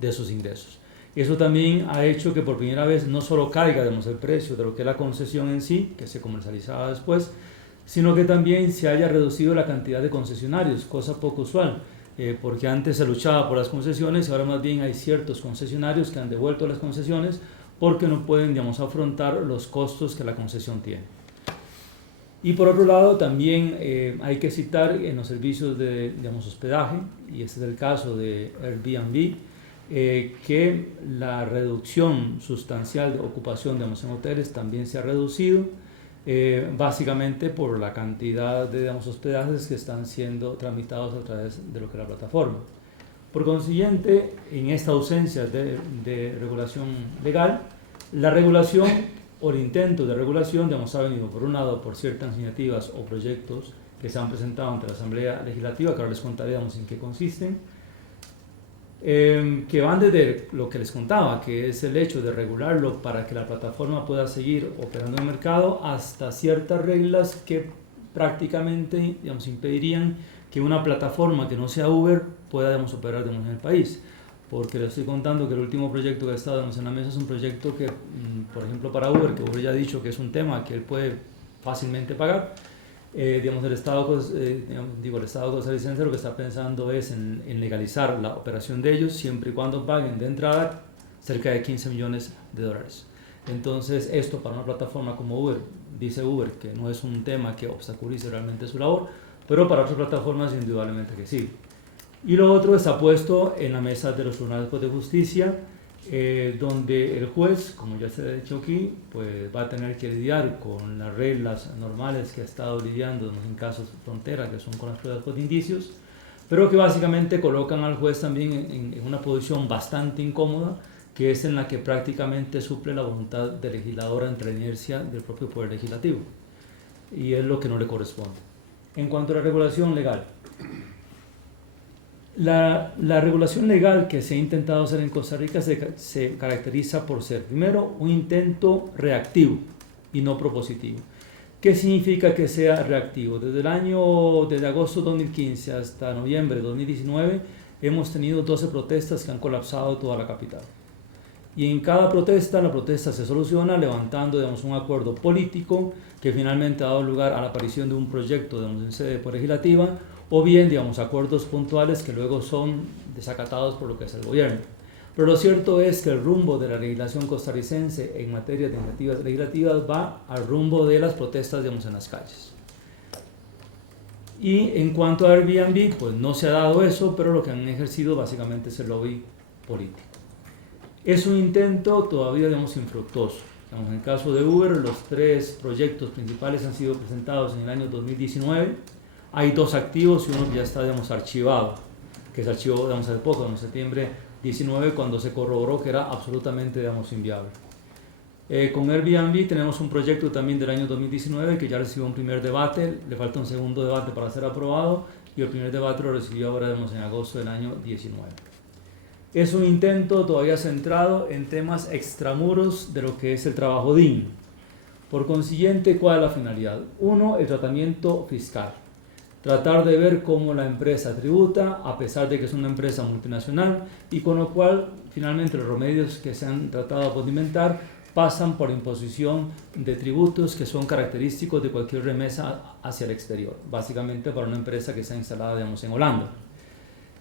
de esos ingresos. Eso también ha hecho que por primera vez no solo caiga, digamos, el precio de lo que es la concesión en sí, que se comercializaba después, sino que también se haya reducido la cantidad de concesionarios, cosa poco usual, porque antes se luchaba por las concesiones y ahora más bien hay ciertos concesionarios que han devuelto las concesiones porque no pueden, digamos, afrontar los costos que la concesión tiene. Y por otro lado también hay que citar en los servicios de, digamos, hospedaje, y este es el caso de Airbnb, que la reducción sustancial de ocupación, digamos, en hoteles también se ha reducido, básicamente por la cantidad de, digamos, hospedajes que están siendo tramitados a través de lo que es la plataforma. Por consiguiente, en esta ausencia de regulación legal, la regulación o el intento de regulación, digamos, ha venido por un lado por ciertas iniciativas o proyectos que se han presentado ante la Asamblea Legislativa, que ahora les contaré, digamos, en qué consisten, que van desde lo que les contaba, que es el hecho de regularlo para que la plataforma pueda seguir operando en el mercado, hasta ciertas reglas que prácticamente, digamos, impedirían que una plataforma que no sea Uber pueda, digamos, operar, digamos, en el país. Porque les estoy contando que el último proyecto que ha estado, digamos, en la mesa es un proyecto que, por ejemplo, para Uber, que Uber ya ha dicho que es un tema que él puede fácilmente pagar, digamos, el Estado costarricense lo que está pensando es en legalizar la operación de ellos siempre y cuando paguen de entrada cerca de $15 millones. Entonces, esto para una plataforma como Uber, dice Uber que no es un tema que obstaculice realmente su labor, pero para otras plataformas indudablemente que sí. Y lo otro está puesto en la mesa de los tribunales de justicia, donde el juez, como ya se ha dicho aquí, pues va a tener que lidiar con las reglas normales que ha estado lidiando en casos de frontera, que son con las pruebas de indicios, pero que básicamente colocan al juez también en una posición bastante incómoda, que es en la que prácticamente suple la voluntad del legislador ante la inercia del propio poder legislativo, y es lo que no le corresponde. En cuanto a la regulación legal, la regulación legal que se ha intentado hacer en Costa Rica se caracteriza por ser, primero, un intento reactivo y no propositivo. ¿Qué significa que sea reactivo? Desde agosto de 2015 hasta noviembre de 2019 hemos tenido 12 protestas que han colapsado toda la capital. Y en cada protesta, la protesta se soluciona levantando, digamos, un acuerdo político que finalmente ha dado lugar a la aparición de un proyecto, digamos, en sede legislativa, o bien, digamos, acuerdos puntuales que luego son desacatados por lo que es el gobierno. Pero lo cierto es que el rumbo de la legislación costarricense en materia de iniciativas legislativas va al rumbo de las protestas, digamos, en las calles. Y en cuanto a Airbnb, pues no se ha dado eso, pero lo que han ejercido básicamente es el lobby político. Es un intento todavía, digamos, infructuoso. Digamos, en el caso de Uber, los 3 proyectos principales han sido presentados en el año 2019. Hay 2 activos y uno que ya está, digamos, archivado, que se archivó, digamos, hace poco, en septiembre 19, cuando se corroboró que era absolutamente, digamos, inviable. Con Airbnb tenemos un proyecto también del año 2019 que ya recibió un primer debate, le falta un segundo debate para ser aprobado, y el primer debate lo recibió ahora, digamos, en agosto del año 19. Es un intento todavía centrado en temas extramuros de lo que es el trabajo digno. Por consiguiente, ¿cuál es la finalidad? 1, el tratamiento fiscal. Tratar de ver cómo la empresa tributa, a pesar de que es una empresa multinacional, y con lo cual, finalmente, los remedios que se han tratado de pavimentar pasan por imposición de tributos que son característicos de cualquier remesa hacia el exterior, básicamente para una empresa que está instalada, digamos, en Holanda.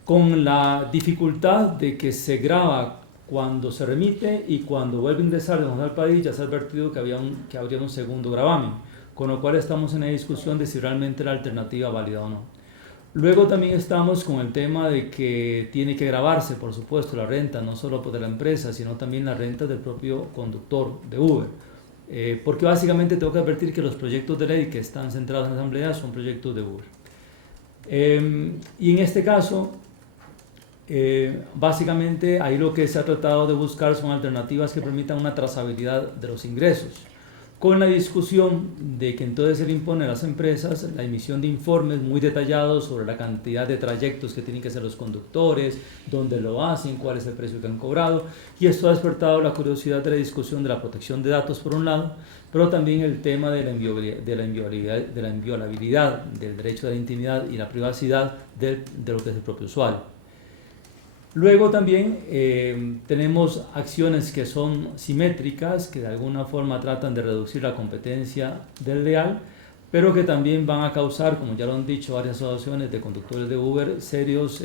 Con la dificultad de que se graba cuando se remite y cuando vuelve a ingresar, digamos, al país, ya se ha advertido que habría un segundo gravamen, con lo cual estamos en la discusión de si realmente la alternativa es válida o no. Luego también estamos con el tema de que tiene que gravarse, por supuesto, la renta, no solo de la empresa, sino también la renta del propio conductor de Uber. Porque básicamente tengo que advertir que los proyectos de ley que están centrados en la Asamblea son proyectos de Uber. Y en este caso, básicamente ahí lo que se ha tratado de buscar son alternativas que permitan una trazabilidad de los ingresos, con la discusión de que entonces se le impone a las empresas la emisión de informes muy detallados sobre la cantidad de trayectos que tienen que hacer los conductores, dónde lo hacen, cuál es el precio que han cobrado, y esto ha despertado la curiosidad de la discusión de la protección de datos por un lado, pero también el tema de la inviolabilidad del derecho de la intimidad y la privacidad de lo que es el propio usuario. Luego también tenemos acciones que son simétricas, que de alguna forma tratan de reducir la competencia desleal, pero que también van a causar, como ya lo han dicho varias asociaciones de conductores de Uber, serios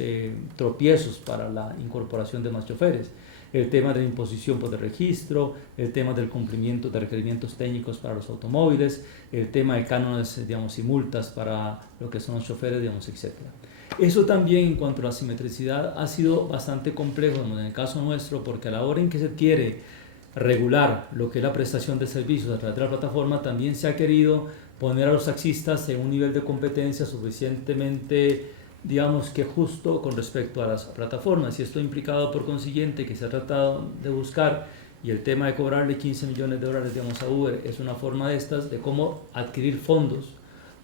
tropiezos para la incorporación de más choferes. El tema de la imposición por el registro, el tema del cumplimiento de requerimientos técnicos para los automóviles, el tema de cánones, digamos, y multas para lo que son los choferes, digamos, etc. Eso también, en cuanto a la simetricidad, ha sido bastante complejo en el caso nuestro, porque a la hora en que se quiere regular lo que es la prestación de servicios a través de la plataforma, también se ha querido poner a los taxistas en un nivel de competencia suficientemente, digamos, que justo con respecto a las plataformas, y esto ha implicado por consiguiente que se ha tratado de buscar y el tema de cobrarle 15 millones de dólares, digamos, a Uber es una forma de estas, de cómo adquirir fondos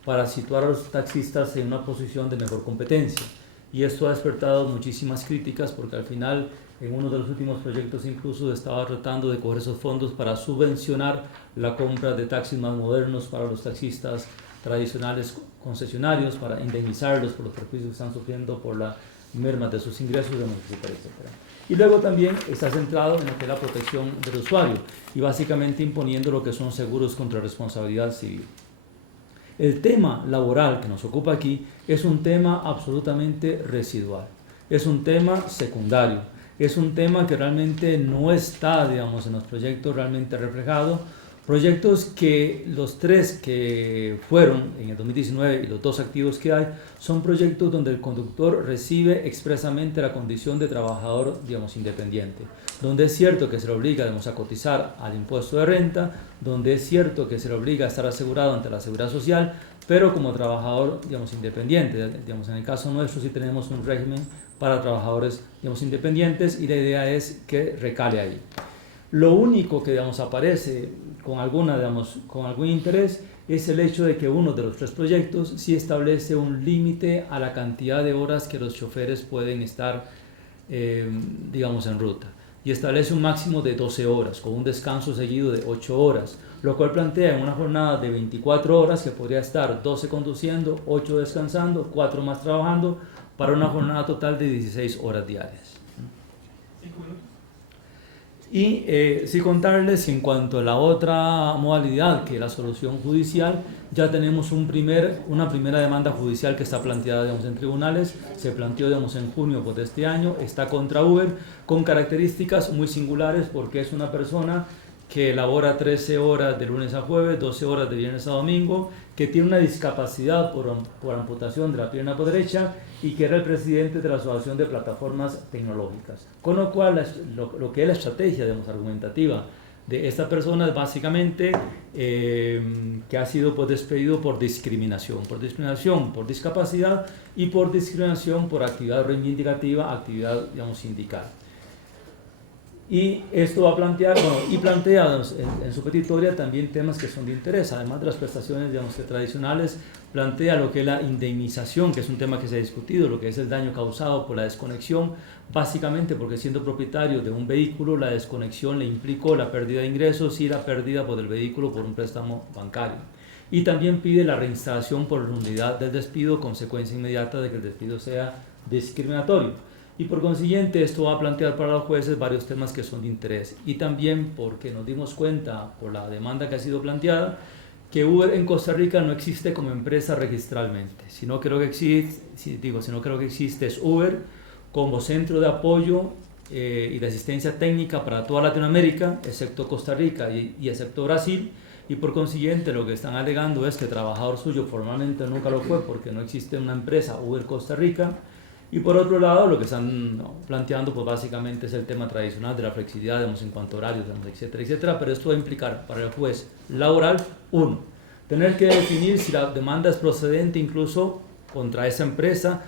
para situar a los taxistas en una posición de mejor competencia. Y esto ha despertado muchísimas críticas porque al final en uno de los últimos proyectos incluso estaba tratando de coger esos fondos para subvencionar la compra de taxis más modernos para los taxistas tradicionales concesionarios, para indemnizarlos por los perjuicios que están sufriendo por la merma de sus ingresos, etcétera, etcétera. Y luego también está centrado en lo que es la protección del usuario y básicamente imponiendo lo que son seguros contra responsabilidad civil. El tema laboral que nos ocupa aquí es un tema absolutamente residual, es un tema secundario, es un tema que realmente no está, digamos, en los proyectos realmente reflejado. Proyectos que los 3 que fueron en el 2019 y los 2 activos que hay son proyectos donde el conductor recibe expresamente la condición de trabajador, digamos, independiente, donde es cierto que se le obliga, digamos, a cotizar al impuesto de renta, donde es cierto que se le obliga a estar asegurado ante la seguridad social, pero como trabajador, digamos, independiente. Digamos, en el caso nuestro sí tenemos un régimen para trabajadores, digamos, independientes y la idea es que recale ahí. Lo único que, digamos, aparece con algún interés es el hecho de que uno de los 3 proyectos sí establece un límite a la cantidad de horas que los choferes pueden estar, digamos, en ruta. Y establece un máximo de 12 horas, con un descanso seguido de 8 horas, lo cual plantea en una jornada de 24 horas que podría estar 12 conduciendo, 8 descansando, 4 más trabajando, para una jornada total de 16 horas diarias. 5 minutos. Y sí contarles que en cuanto a la otra modalidad, que es la solución judicial, ya tenemos una primera demanda judicial que está planteada, digamos, en tribunales. Se planteó, digamos, en junio de este año, está contra Uber, con características muy singulares porque es una persona que labora 13 horas de lunes a jueves, 12 horas de viernes a domingo, que tiene una discapacidad por amputación de la pierna derecha y que era el presidente de la Asociación de Plataformas Tecnológicas. Con lo cual, lo que es la estrategia, digamos, argumentativa de esta persona es básicamente que ha sido, pues, despedido por discriminación por discapacidad y por discriminación por actividad reivindicativa, actividad, digamos, sindical. Y esto va a plantear, y plantea en su petitoria también temas que son de interés, además de las prestaciones, digamos, tradicionales, plantea lo que es la indemnización, que es un tema que se ha discutido, lo que es el daño causado por la desconexión, básicamente porque siendo propietario de un vehículo, la desconexión le implicó la pérdida de ingresos y la pérdida del vehículo por un préstamo bancario. Y también pide la reinstalación por nulidad del despido, consecuencia inmediata de que el despido sea discriminatorio. Y por consiguiente esto va a plantear para los jueces varios temas que son de interés. Y también porque nos dimos cuenta por la demanda que ha sido planteada que Uber en Costa Rica no existe como empresa registralmente. Si no creo que existe es Uber como centro de apoyo y de asistencia técnica para toda Latinoamérica, excepto Costa Rica y excepto Brasil. Y por consiguiente lo que están alegando es que el trabajador suyo formalmente nunca lo fue porque no existe una empresa Uber Costa Rica. Y por otro lado, lo que están planteando, pues básicamente es el tema tradicional de la flexibilidad, digamos, en cuanto a horarios, digamos, etcétera, etcétera. Pero esto va a implicar para el juez laboral, tener que definir si la demanda es procedente incluso contra esa empresa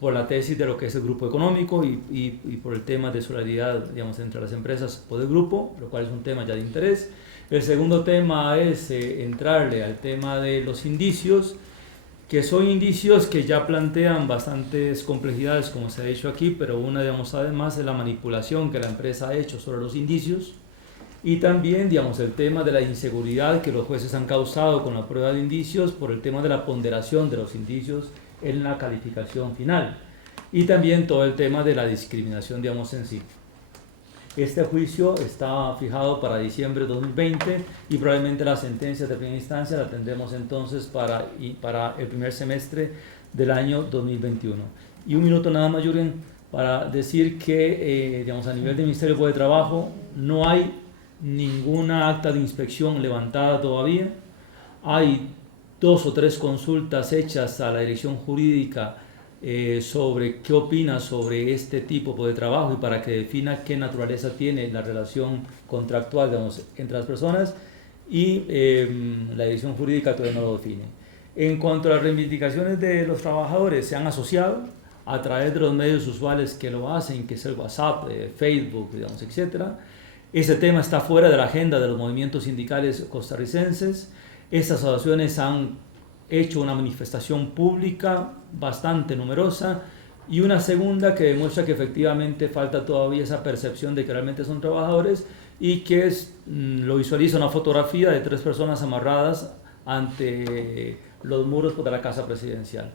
por la tesis de lo que es el grupo económico y por el tema de solidaridad, digamos, entre las empresas o del grupo, lo cual es un tema ya de interés. El segundo tema es entrarle al tema de los indicios, que son indicios que ya plantean bastantes complejidades, como se ha dicho aquí, pero una, digamos, además es la manipulación que la empresa ha hecho sobre los indicios y también, digamos, el tema de la inseguridad que los jueces han causado con la prueba de indicios por el tema de la ponderación de los indicios en la calificación final y también todo el tema de la discriminación, digamos, en sí. Este juicio está fijado para diciembre de 2020 y probablemente la sentencia de primera instancia la tendremos entonces para el primer semestre del año 2021. Y un minuto nada más, Jürgen, para decir que digamos, a nivel del Ministerio de Trabajo no hay ninguna acta de inspección levantada todavía. Hay 2 o 3 consultas hechas a la dirección jurídica sobre qué opina sobre este tipo de trabajo y para que defina qué naturaleza tiene la relación contractual, digamos, entre las personas y la dirección jurídica todavía no lo define. En cuanto a las reivindicaciones de los trabajadores, se han asociado a través de los medios usuales que lo hacen, que es el WhatsApp, Facebook, digamos, etc. Ese tema está fuera de la agenda de los movimientos sindicales costarricenses. Estas asociaciones han hecho una manifestación pública bastante numerosa, y una segunda que demuestra que efectivamente falta todavía esa percepción de que realmente son trabajadores, y que lo visualiza una fotografía de 3 personas amarradas ante los muros de la Casa Presidencial.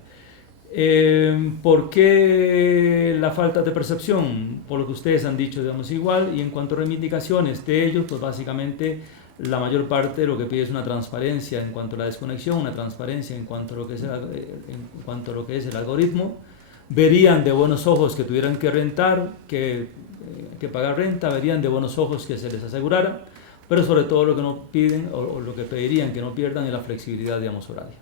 ¿Por qué la falta de percepción? Por lo que ustedes han dicho, digamos, igual. Y en cuanto a reivindicaciones de ellos, pues básicamente la mayor parte de lo que pide es una transparencia en cuanto a la desconexión, una transparencia en cuanto a lo que es el algoritmo. Verían de buenos ojos que tuvieran que rentar, que pagar renta, verían de buenos ojos que se les asegurara, pero sobre todo lo que no piden, o lo que pedirían que no pierdan, es la flexibilidad, digamos, horaria.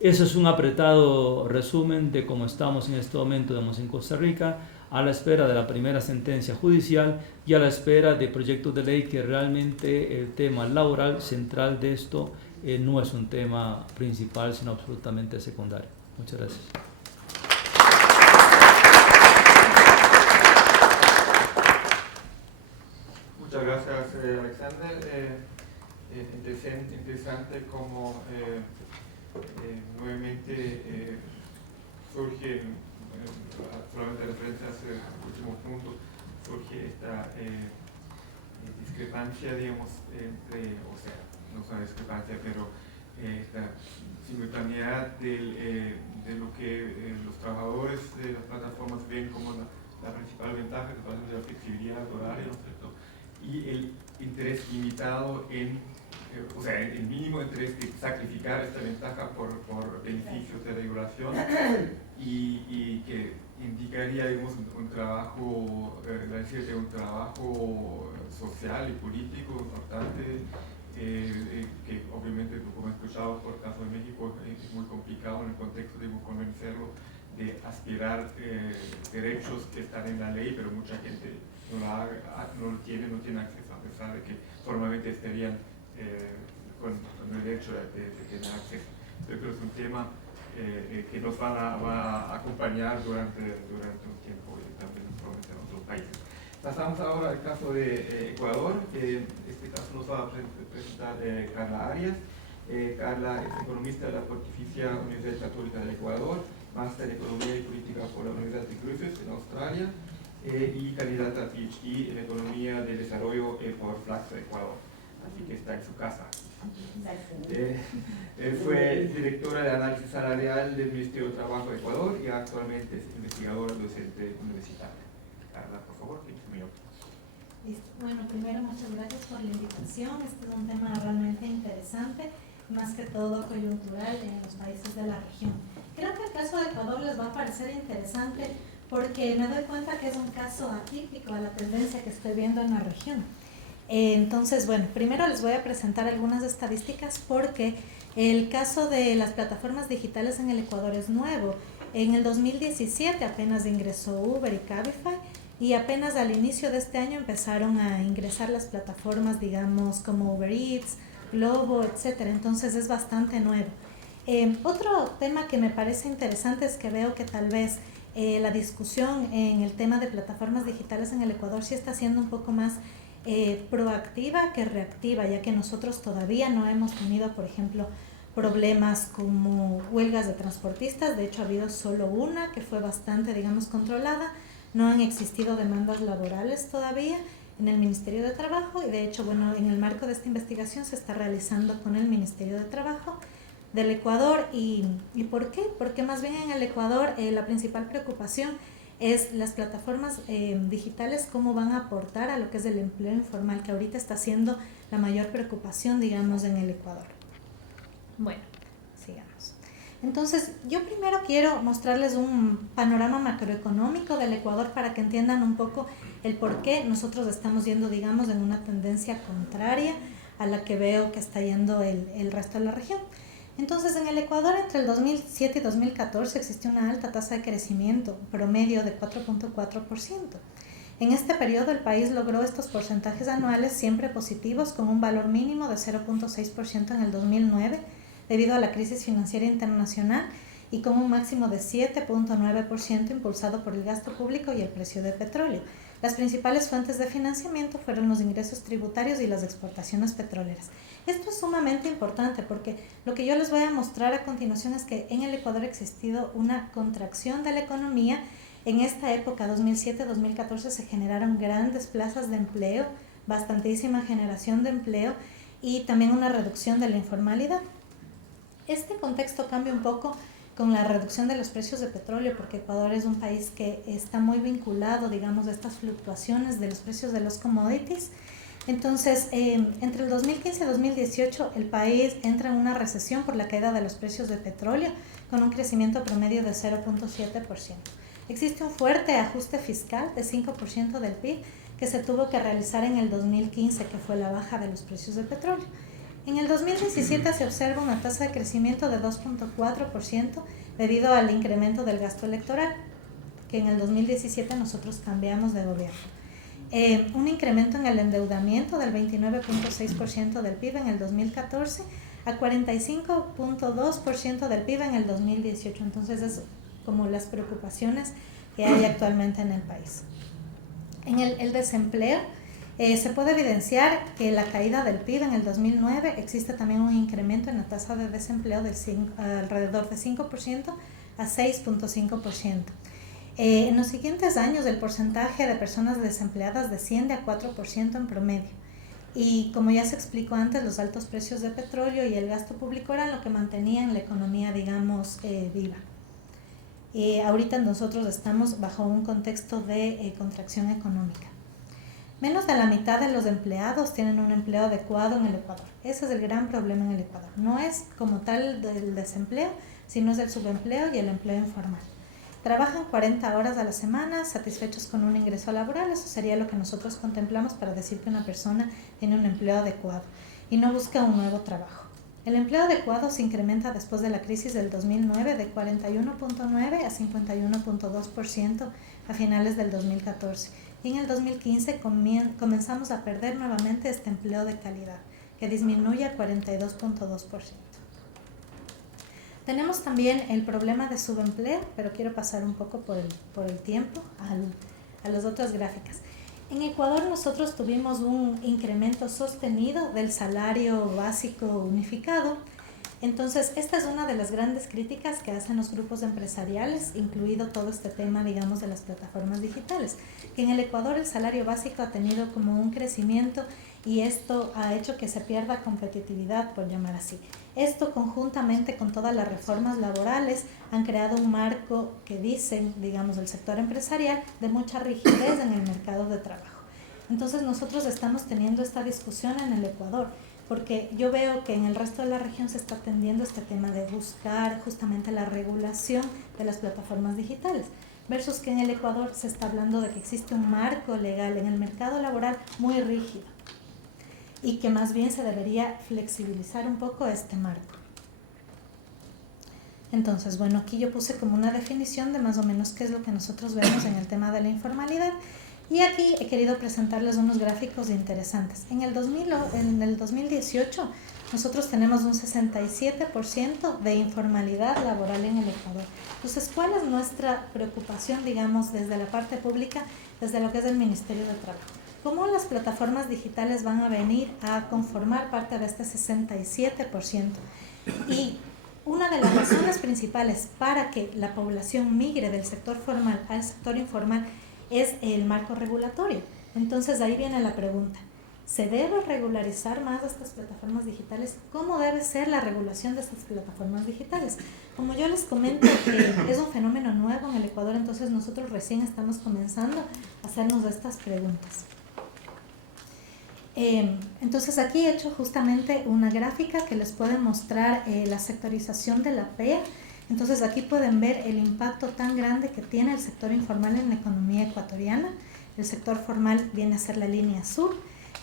Eso es un apretado resumen de cómo estamos en este momento, digamos, en Costa Rica, a la espera de la primera sentencia judicial y a la espera de proyectos de ley que realmente el tema laboral central de esto no es un tema principal, sino absolutamente secundario. Muchas gracias. Muchas gracias, Alexander. Interesante cómo nuevamente surge, solamente referencia a ese último punto, surge esta discrepancia, digamos, entre, o sea, no es una discrepancia, pero esta simultaneidad de lo que los trabajadores de las plataformas ven como la principal ventaja, que es la flexibilidad horaria, ¿no es cierto? Y el interés limitado o sea, el mínimo interés de sacrificar esta ventaja por beneficios de regulación y que indicaría, digamos, un trabajo, un trabajo social y político importante, que obviamente, como he escuchado por el caso de México, es muy complicado en el contexto de convencerlo de aspirar derechos que están en la ley, pero mucha gente no tiene acceso, a pesar de que formalmente estarían con el derecho de tener acceso. Yo creo que es un tema que nos va a acompañar durante un tiempo y también probablemente en otros países. Pasamos ahora al caso de Ecuador. Este caso nos va a presentar Carla Arias. Carla es economista de la Pontificia Universidad Católica del Ecuador, máster en Economía y Política por la Universidad de Griffith en Australia, y candidata a PhD en Economía de Desarrollo por Flaxo, Ecuador. Así que está en su casa. Fue directora de análisis salarial del Ministerio de Trabajo de Ecuador y actualmente es investigadora docente universitaria. Carla, por favor, 15 minutos. Bueno, primero muchas gracias por la invitación. Este es un tema realmente interesante, más que todo coyuntural en los países de la región. Creo que el caso de Ecuador les va a parecer interesante porque me doy cuenta que es un caso atípico a la tendencia que estoy viendo en la región. Entonces, bueno, primero les voy a presentar algunas estadísticas porque el caso de las plataformas digitales en el Ecuador es nuevo. En el 2017 apenas ingresó Uber y Cabify y apenas al inicio de este año empezaron a ingresar las plataformas, digamos, como Uber Eats, Globo, etcétera. Entonces es bastante nuevo. Otro tema que me parece interesante es que veo que tal vez la discusión en el tema de plataformas digitales en el Ecuador sí está siendo un poco más proactiva que reactiva, ya que nosotros todavía no hemos tenido, por ejemplo, problemas como huelgas de transportistas. De hecho, ha habido solo una que fue bastante, digamos, controlada. No han existido demandas laborales todavía en el Ministerio de Trabajo y de hecho, bueno, en el marco de esta investigación se está realizando con el Ministerio de Trabajo del Ecuador. ¿Y por qué? Porque más bien en el Ecuador la principal preocupación es las plataformas digitales, cómo van a aportar a lo que es el empleo informal, que ahorita está siendo la mayor preocupación, digamos, en el Ecuador. Bueno, sigamos. Entonces, yo primero quiero mostrarles un panorama macroeconómico del Ecuador para que entiendan un poco el por qué nosotros estamos yendo, digamos, en una tendencia contraria a la que veo que está yendo el resto de la región. Entonces, en el Ecuador, entre el 2007 y 2014 existió una alta tasa de crecimiento, promedio de 4.4%. En este periodo, el país logró estos porcentajes anuales siempre positivos, con un valor mínimo de 0.6% en el 2009, debido a la crisis financiera internacional, y con un máximo de 7.9% impulsado por el gasto público y el precio del petróleo. Las principales fuentes de financiamiento fueron los ingresos tributarios y las exportaciones petroleras. Esto es sumamente importante porque lo que yo les voy a mostrar a continuación es que en el Ecuador ha existido una contracción de la economía. En esta época, 2007-2014, se generaron grandes plazas de empleo, bastantísima generación de empleo y también una reducción de la informalidad. Este contexto cambia un poco con la reducción de los precios de petróleo, porque Ecuador es un país que está muy vinculado, digamos, a estas fluctuaciones de los precios de los commodities. Entonces, entre el 2015 y 2018, el país entra en una recesión por la caída de los precios de petróleo, con un crecimiento promedio de 0.7%. Existe un fuerte ajuste fiscal de 5% del PIB que se tuvo que realizar en el 2015, que fue la baja de los precios de petróleo. En el 2017 se observa una tasa de crecimiento de 2.4% debido al incremento del gasto electoral, que en el 2017 nosotros cambiamos de gobierno. Un incremento en el endeudamiento del 29.6% del PIB en el 2014 a 45.2% del PIB en el 2018. Entonces es como las preocupaciones que hay actualmente en el país. En el desempleo, se puede evidenciar que la caída del PIB en el 2009 existe también un incremento en la tasa de desempleo de alrededor de 5% a 6.5%. En los siguientes años el porcentaje de personas desempleadas desciende a 4% en promedio. Y como ya se explicó antes, los altos precios de petróleo y el gasto público eran lo que mantenían la economía, digamos, viva. Ahorita nosotros estamos bajo un contexto de contracción económica. Menos de la mitad de los empleados tienen un empleo adecuado en el Ecuador. Ese es el gran problema en el Ecuador. No es como tal el desempleo, sino es el subempleo y el empleo informal. Trabajan 40 horas a la semana, satisfechos con un ingreso laboral. Eso sería lo que nosotros contemplamos para decir que una persona tiene un empleo adecuado y no busca un nuevo trabajo. El empleo adecuado se incrementa después de la crisis del 2009 de 41.9 a 51.2% a finales del 2014. Y en el 2015 comenzamos a perder nuevamente este empleo de calidad, que disminuye a 42.2%. Tenemos también el problema de subempleo, pero quiero pasar un poco por el tiempo a las otras gráficas. En Ecuador nosotros tuvimos un incremento sostenido del salario básico unificado. Entonces, esta es una de las grandes críticas que hacen los grupos empresariales, incluido todo este tema, digamos, de las plataformas digitales, que en el Ecuador el salario básico ha tenido como un crecimiento y esto ha hecho que se pierda competitividad, por llamar así. Esto, conjuntamente con todas las reformas laborales, han creado un marco que dicen, digamos, el sector empresarial, de mucha rigidez en el mercado de trabajo. Entonces, nosotros estamos teniendo esta discusión en el Ecuador, porque yo veo que en el resto de la región se está atendiendo este tema de buscar justamente la regulación de las plataformas digitales, versus que en el Ecuador se está hablando de que existe un marco legal en el mercado laboral muy rígido y que más bien se debería flexibilizar un poco este marco. Entonces, bueno, aquí yo puse como una definición de más o menos qué es lo que nosotros vemos en el tema de la informalidad. Y aquí he querido presentarles unos gráficos interesantes. En el 2018 nosotros tenemos un 67% de informalidad laboral en el Ecuador. Entonces, ¿cuál es nuestra preocupación, digamos, desde la parte pública, desde lo que es el Ministerio de Trabajo? ¿Cómo las plataformas digitales van a venir a conformar parte de este 67%? Y una de las razones principales para que la población migre del sector formal al sector informal es el marco regulatorio. Entonces ahí viene la pregunta, ¿se debe regularizar más estas plataformas digitales? ¿Cómo debe ser la regulación de estas plataformas digitales? Como yo les comento, es un fenómeno nuevo en el Ecuador, entonces nosotros recién estamos comenzando a hacernos estas preguntas. Entonces aquí he hecho justamente una gráfica que les puede mostrar la sectorización de la PEA. Entonces aquí pueden ver el impacto tan grande que tiene el sector informal en la economía ecuatoriana. El sector formal viene a ser la línea azul,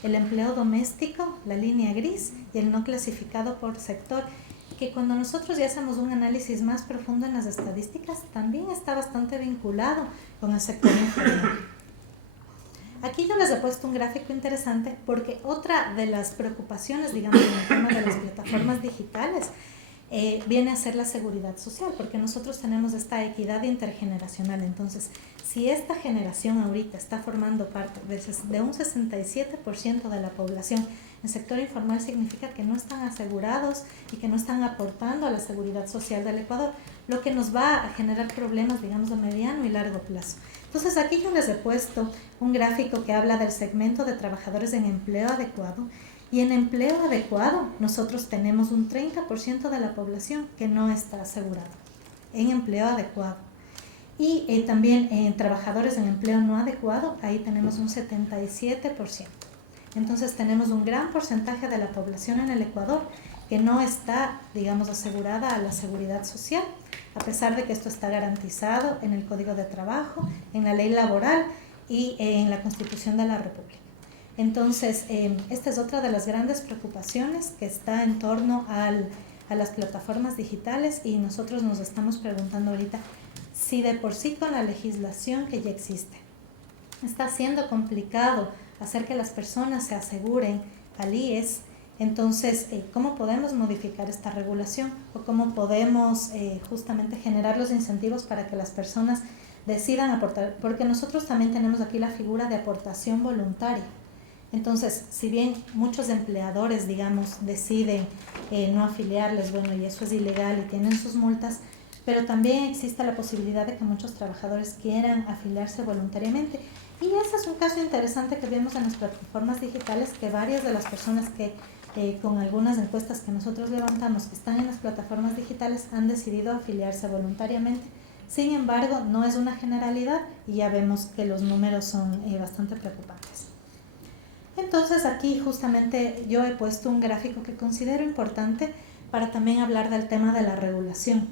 el empleo doméstico, la línea gris y el no clasificado por sector, que cuando nosotros ya hacemos un análisis más profundo en las estadísticas también está bastante vinculado con el sector informal. Aquí yo les he puesto un gráfico interesante porque otra de las preocupaciones, digamos, en el tema de las plataformas digitales viene a ser la seguridad social, porque nosotros tenemos esta equidad intergeneracional. Entonces, si esta generación ahorita está formando parte de un 67% de la población, el sector informal significa que no están asegurados y que no están aportando a la seguridad social del Ecuador, lo que nos va a generar problemas, digamos, de mediano y largo plazo. Entonces, aquí yo les he puesto un gráfico que habla del segmento de trabajadores en empleo adecuado. Y en empleo adecuado, nosotros tenemos un 30% de la población que no está asegurado en empleo adecuado. Y también en trabajadores en empleo no adecuado, ahí tenemos un 77%. Entonces tenemos un gran porcentaje de la población en el Ecuador que no está, digamos, asegurada a la seguridad social, a pesar de que esto está garantizado en el Código de Trabajo, en la Ley Laboral y en la Constitución de la República. Entonces, esta es otra de las grandes preocupaciones que está en torno a las plataformas digitales, y nosotros nos estamos preguntando ahorita si de por sí con la legislación que ya existe está siendo complicado hacer que las personas se aseguren al IES. Entonces, ¿cómo podemos modificar esta regulación? ¿O cómo podemos justamente generar los incentivos para que las personas decidan aportar? Porque nosotros también tenemos aquí la figura de aportación voluntaria. Entonces, si bien muchos empleadores, digamos, deciden no afiliarles, bueno, y eso es ilegal y tienen sus multas, pero también existe la posibilidad de que muchos trabajadores quieran afiliarse voluntariamente. Y ese es un caso interesante que vemos en las plataformas digitales, que varias de las personas que con algunas encuestas que nosotros levantamos que están en las plataformas digitales han decidido afiliarse voluntariamente. Sin embargo, no es una generalidad y ya vemos que los números son bastante preocupantes. Entonces, aquí justamente yo he puesto un gráfico que considero importante para también hablar del tema de la regulación.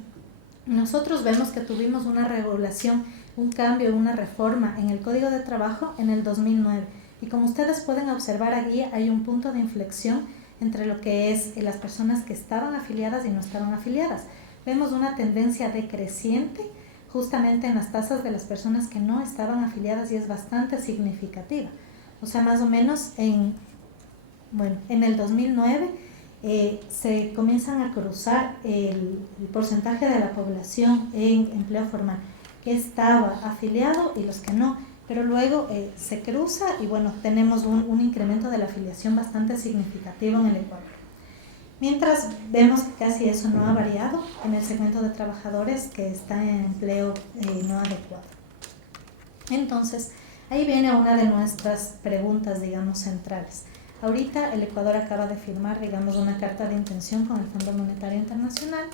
Nosotros vemos que tuvimos una regulación, un cambio, una reforma en el Código de Trabajo en el 2009. Y como ustedes pueden observar aquí, hay un punto de inflexión entre lo que es las personas que estaban afiliadas y no estaban afiliadas. Vemos una tendencia decreciente justamente en las tasas de las personas que no estaban afiliadas, y es bastante significativa. O sea, más o menos en el 2009 se comienzan a cruzar el porcentaje de la población en empleo formal que estaba afiliado y los que no, pero luego se cruza y bueno, tenemos un incremento de la afiliación bastante significativo en el Ecuador. Mientras vemos que casi eso no ha variado en el segmento de trabajadores que está en empleo no adecuado. Entonces, ahí viene una de nuestras preguntas, digamos, centrales. Ahorita el Ecuador acaba de firmar, digamos, una carta de intención con el Fondo Monetario Internacional.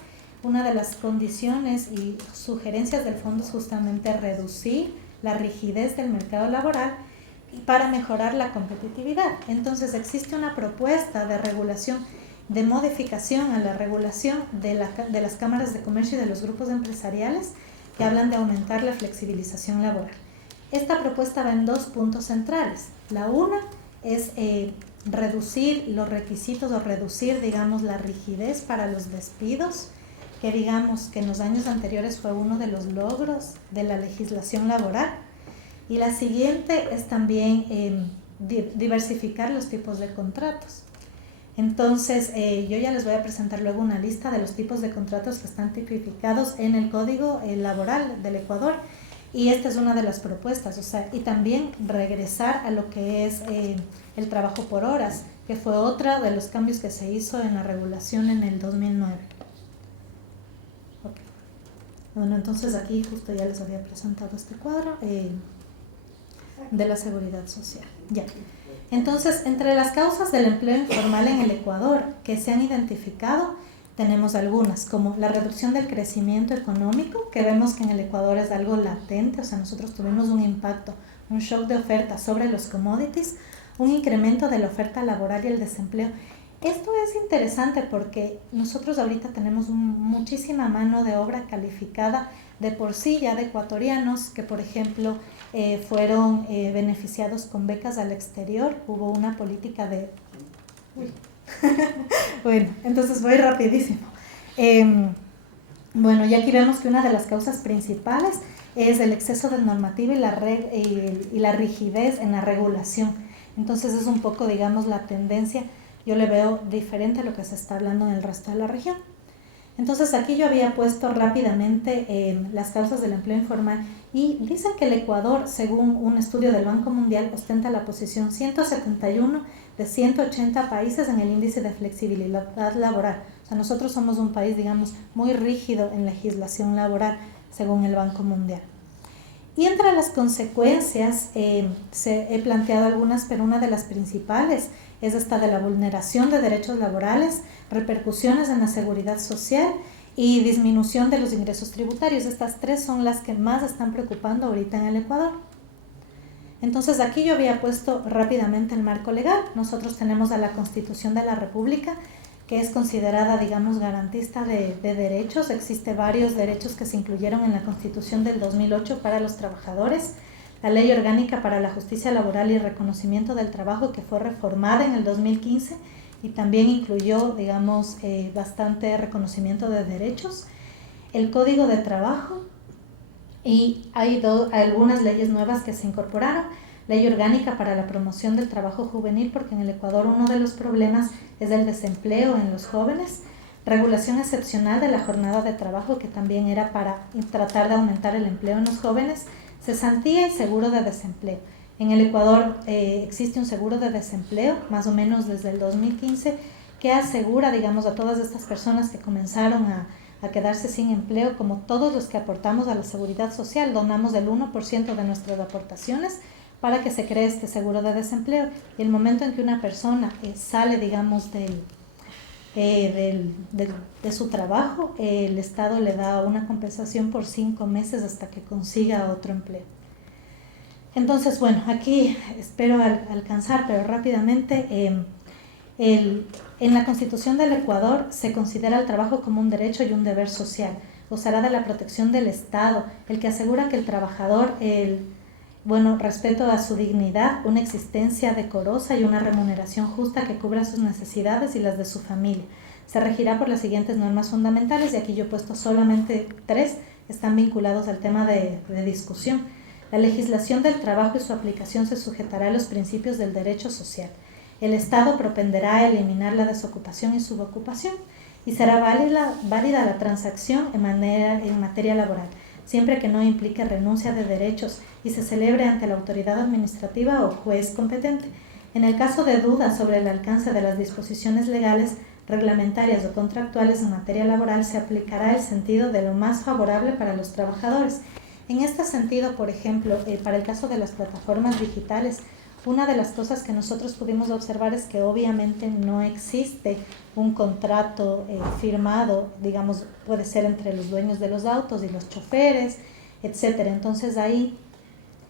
Una de las condiciones y sugerencias del fondo es justamente reducir la rigidez del mercado laboral para mejorar la competitividad. Entonces existe una propuesta de regulación, de modificación a la regulación de las cámaras de comercio y de los grupos empresariales que hablan de aumentar la flexibilización laboral. Esta propuesta va en dos puntos centrales. La una es reducir los requisitos o reducir, digamos, la rigidez para los despidos, que digamos que en los años anteriores fue uno de los logros de la legislación laboral. Y la siguiente es también diversificar los tipos de contratos. Entonces, yo ya les voy a presentar luego una lista de los tipos de contratos que están tipificados en el Código Laboral del Ecuador, y esta es una de las propuestas, o sea, y también regresar a lo que es el trabajo por horas, que fue otro de los cambios que se hizo en la regulación en el 2009. Okay. Bueno, entonces aquí justo ya les había presentado este cuadro de la seguridad social. Ya. Entonces, entre las causas del empleo informal en el Ecuador que se han identificado, tenemos algunas, como la reducción del crecimiento económico, que vemos que en el Ecuador es algo latente, o sea, nosotros tuvimos un impacto, un shock de oferta sobre los commodities, un incremento de la oferta laboral y el desempleo. Esto es interesante porque nosotros ahorita tenemos muchísima mano de obra calificada de por sí ya de ecuatorianos que, por ejemplo, fueron beneficiados con becas al exterior. Hubo una política de... Bueno, entonces voy rapidísimo. Bueno, y aquí vemos que una de las causas principales es el exceso de normativa y la rigidez en la regulación. Entonces es un poco, digamos, la tendencia, yo le veo diferente a lo que se está hablando en el resto de la región. Entonces aquí yo había puesto rápidamente las causas del empleo informal y dicen que el Ecuador, según un estudio del Banco Mundial, ostenta la posición 171 de 180 países en el índice de flexibilidad laboral. O sea, nosotros somos un país, digamos, muy rígido en legislación laboral, según el Banco Mundial. Y entre las consecuencias, he planteado algunas, pero una de las principales es esta de la vulneración de derechos laborales, repercusiones en la seguridad social y disminución de los ingresos tributarios. Estas tres son las que más están preocupando ahorita en el Ecuador. Entonces aquí yo había puesto rápidamente el marco legal. Nosotros tenemos a la Constitución de la República, que es considerada, digamos, garantista de derechos. Existen varios derechos que se incluyeron en la Constitución del 2008 para los trabajadores. La Ley Orgánica para la Justicia Laboral y Reconocimiento del Trabajo, que fue reformada en el 2015 y también incluyó, digamos, bastante reconocimiento de derechos. El Código de Trabajo, y hay algunas leyes nuevas que se incorporaron. Ley Orgánica para la Promoción del Trabajo Juvenil, porque en el Ecuador uno de los problemas es el desempleo en los jóvenes. Regulación excepcional de la jornada de trabajo, que también era para tratar de aumentar el empleo en los jóvenes. Cesantía y seguro de desempleo. En el Ecuador existe un seguro de desempleo, más o menos desde el 2015, que asegura, digamos, a todas estas personas que comenzaron a quedarse sin empleo, como todos los que aportamos a la seguridad social, donamos el 1% de nuestras aportaciones para que se cree este seguro de desempleo. Y el momento en que una persona sale, digamos, de su trabajo, el Estado le da una compensación por 5 meses hasta que consiga otro empleo. Entonces, bueno, aquí espero alcanzar, pero rápidamente, en la Constitución del Ecuador se considera el trabajo como un derecho y un deber social. Gozará de la protección del Estado, el que asegura que el trabajador, respeto a su dignidad, una existencia decorosa y una remuneración justa que cubra sus necesidades y las de su familia. Se regirá por las siguientes normas fundamentales, y aquí yo he puesto solamente 3, están vinculados al tema de discusión. La legislación del trabajo y su aplicación se sujetará a los principios del derecho social. El Estado propenderá a eliminar la desocupación y subocupación, y será válida la transacción en materia laboral, siempre que no implique renuncia de derechos y se celebre ante la autoridad administrativa o juez competente. En el caso de dudas sobre el alcance de las disposiciones legales, reglamentarias o contractuales en materia laboral, se aplicará el sentido de lo más favorable para los trabajadores. En este sentido, por ejemplo, para el caso de las plataformas digitales, una de las cosas que nosotros pudimos observar es que obviamente no existe un contrato firmado, digamos, puede ser entre los dueños de los autos y los choferes, etcétera. Entonces ahí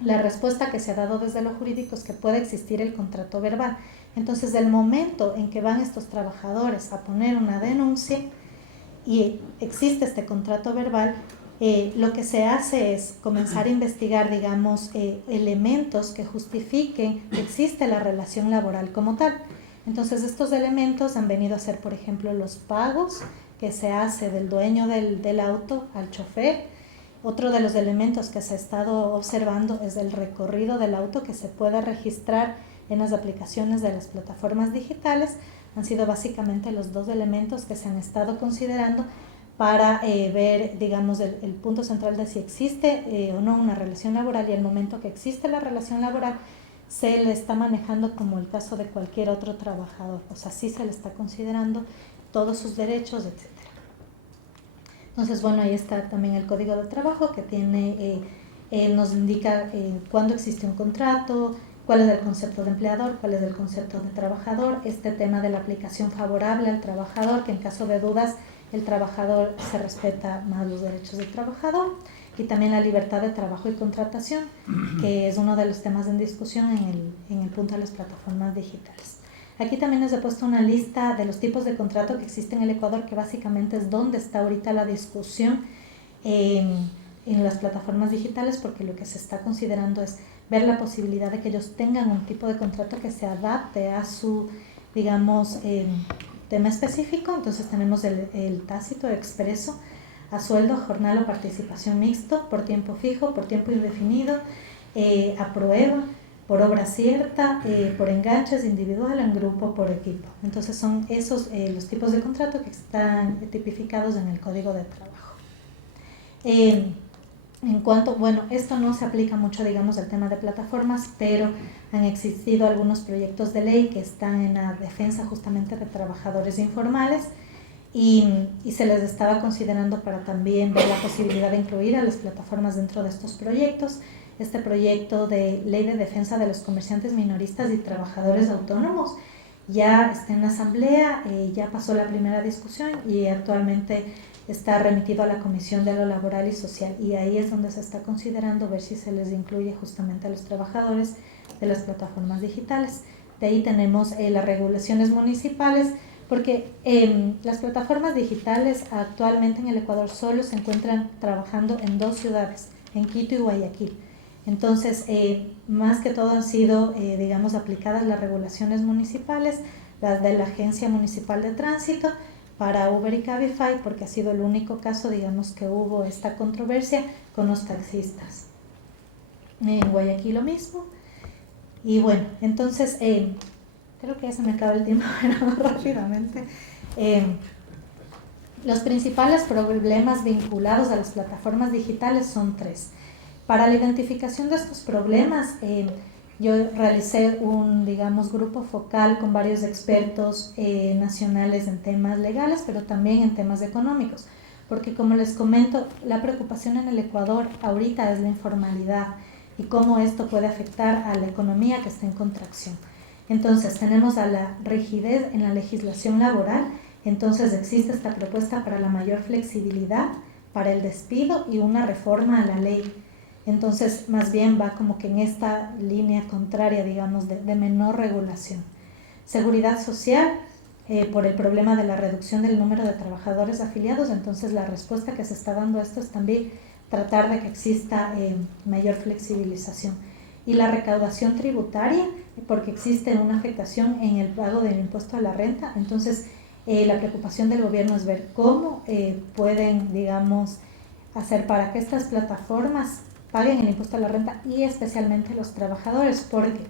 la respuesta que se ha dado desde lo jurídico es que puede existir el contrato verbal. Entonces, el momento en que van estos trabajadores a poner una denuncia y existe este contrato verbal, lo que se hace es comenzar a investigar, digamos, elementos que justifiquen que existe la relación laboral como tal. Entonces, estos elementos han venido a ser, por ejemplo, los pagos que se hace del dueño del auto al chofer. Otro de los elementos que se ha estado observando es el recorrido del auto que se puede registrar en las aplicaciones de las plataformas digitales. Han sido básicamente los 2 elementos que se han estado considerando para ver, digamos, el punto central de si existe o no una relación laboral, y el momento que existe la relación laboral se le está manejando como el caso de cualquier otro trabajador, o sea, sí se le está considerando todos sus derechos, etc. Entonces, bueno, ahí está también el Código de Trabajo, que tiene, nos indica cuándo existe un contrato, cuál es el concepto de empleador, cuál es el concepto de trabajador, este tema de la aplicación favorable al trabajador, que en caso de dudas el trabajador se respeta más los derechos del trabajador, y también la libertad de trabajo y contratación, que es uno de los temas en discusión en el punto de las plataformas digitales. Aquí también les he puesto una lista de los tipos de contrato que existen en el Ecuador, que básicamente es donde está ahorita la discusión en las plataformas digitales, porque lo que se está considerando es ver la posibilidad de que ellos tengan un tipo de contrato que se adapte a su, digamos, tema específico. Entonces tenemos el tácito expreso, a sueldo, jornal o participación mixto, por tiempo fijo, por tiempo indefinido, a prueba, por obra cierta, por enganches, individual, en grupo, por equipo. Entonces son esos los tipos de contrato que están tipificados en el Código de Trabajo. En cuanto, bueno, esto no se aplica mucho, digamos, al tema de plataformas, pero han existido algunos proyectos de ley que están en la defensa justamente de trabajadores informales y se les estaba considerando para también ver la posibilidad de incluir a las plataformas dentro de estos proyectos. Este proyecto de ley de defensa de los comerciantes minoristas y trabajadores autónomos ya está en la asamblea, ya pasó la primera discusión y actualmente está remitido a la Comisión de lo Laboral y Social, y ahí es donde se está considerando ver si se les incluye justamente a los trabajadores de las plataformas digitales. De ahí tenemos las regulaciones municipales, porque las plataformas digitales actualmente en el Ecuador solo se encuentran trabajando en 2 ciudades, en Quito y Guayaquil. Entonces, más que todo han sido, digamos, aplicadas las regulaciones municipales, las de la Agencia Municipal de Tránsito, para Uber y Cabify, porque ha sido el único caso, digamos, que hubo esta controversia con los taxistas. En Guayaquil lo mismo. Y bueno, entonces, creo que ya se me acaba el tiempo, pero rápidamente. Los principales problemas vinculados a las plataformas digitales son 3. Para la identificación de estos problemas, yo realicé un, digamos, grupo focal con varios expertos nacionales en temas legales, pero también en temas económicos, porque como les comento, la preocupación en el Ecuador ahorita es la informalidad y cómo esto puede afectar a la economía que está en contracción. Entonces tenemos a la rigidez en la legislación laboral, entonces existe esta propuesta para la mayor flexibilidad, para el despido y una reforma a la ley. Entonces, más bien va como que en esta línea contraria, digamos, de menor regulación. Seguridad social, por el problema de la reducción del número de trabajadores afiliados, entonces la respuesta que se está dando a esto es también tratar de que exista mayor flexibilización. Y la recaudación tributaria, porque existe una afectación en el pago del impuesto a la renta, entonces la preocupación del gobierno es ver cómo pueden, digamos, hacer para que estas plataformas paguen el impuesto a la renta y especialmente los trabajadores, porque